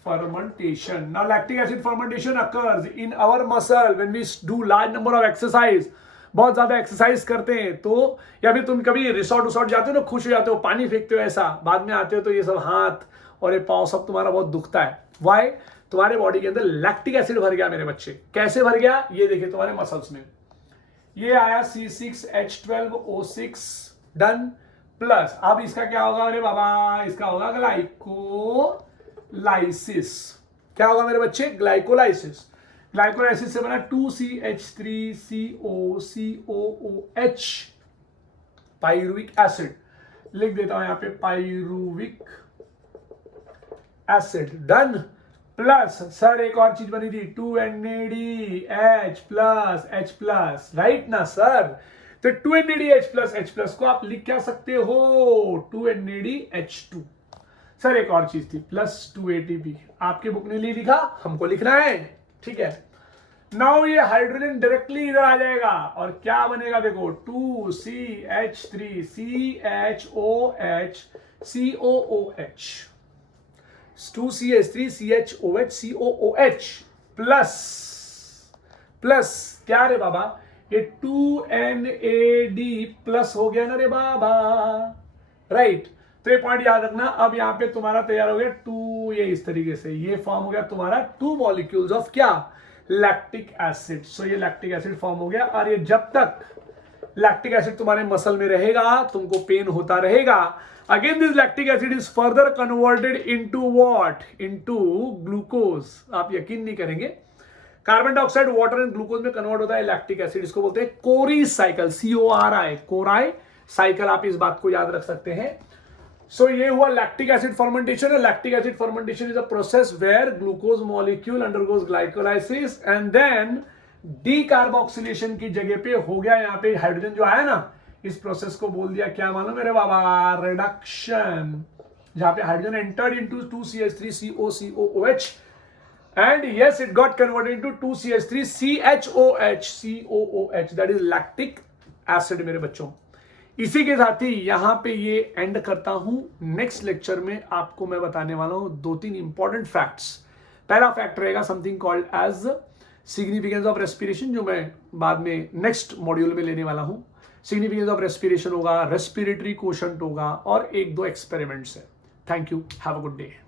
fermentation. Now lactic acid fermentation occurs in our muscle when we do large number of exercise. बहुत ज्यादा एक्सरसाइज करते हैं तो, या फिर तुम कभी रिसोर्ट उसोर्ट जाते हो ना, खुश हो जाते हो, पानी फेंकते हो ऐसा, बाद में आते हो तो ये सब हाथ और ये पाँव सब तुम्हारा बहुत दुखता है। वाई? तुम्हारे बॉडी के अंदर लैक्टिक एसिड भर गया मेरे बच्चे। कैसे भर गया? ये देखिए तुम्हारे मसल्स में ये आया C6H12O6 डन, प्लस अब इसका क्या होगा अरे बाबा? इसका होगा ग्लाइकोलाइसिस। क्या होगा मेरे बच्चे? ग्लाइकोलाइसिस। ग्लाइकोलाइसिस से बना 2CH3COCOOH पाइरुविक एसिड। लिख देता हूं यहां पे pyruvic acid done, plus sir एक और चीज बनी थी 2NADH+H+, राइट ना सर? तो 2NADH+H+ को आप लिख क्या सकते हो? 2NADH2। सर एक और चीज थी प्लस 2ATP, आपकी बुक ने लिखा, हमको लिखना है, ठीक है। नाउ ये हाइड्रोजन डायरेक्टली इधर आ जाएगा और क्या बनेगा देखो, 2CH3CHOH COOH, 2CH3CHOH COOH plus क्या रे बाबा? ये 2NAD प्लस हो गया ना रे बाबा, राइट। तो ये पॉइंट याद रखना। अब यहां पे तुम्हारा तैयार हो गया 2, ये इस तरीके से ये फॉर्म हो गया तुम्हारा 2 मॉलिक्यूल्स ऑफ क्या? Lactic acid. सो ये लैक्टिक एसिड फॉर्म हो गया, और ये जब तक लैक्टिक एसिड तुम्हारे मसल में रहेगा तुमको पेन होता रहेगा। Again this lactic acid is further converted into what? Into glucose. आप यकीन नहीं करेंगे, carbon dioxide water and glucose में कन्वर्ट होता है लैक्टिक एसिड। इसको बोलते हैं कोरी साइकिल, CORI, कोराई साइकिल। आप इस बात को याद रख सकते हैं। सो ये हुआ lactic acid fermentation. Lactic acid fermentation is a process where glucose molecule undergoes glycolysis and then decarboxylation की जगह पे हो गया यहाँ पे हाइड्रोजन जो आया ना, इस प्रोसेस को बोल दिया क्या मालूम मेरे बाबा? रिडक्शन। जहां पे hydrogen entered into 2CH3COCOH and yes it got converted into 2CH3CHOH COOH, that is lactic acid मेरे बच्चों। इसी के साथ ही यहां पे ये एंड करता हूं। नेक्स्ट लेक्चर में आपको मैं बताने वाला हूं 2-3 इंपॉर्टेंट फैक्ट्स। पहला फैक्ट रहेगा something called as significance of respiration, जो मैं बाद में नेक्स्ट मॉड्यूल में लेने वाला हूं। सिग्निफिकेंस ऑफ रेस्पिरेशन होगा, रेस्पिरेटरी कोशंट होगा, और 1-2 एक्सपेरिमेंट्स है। Thank you, have a good day.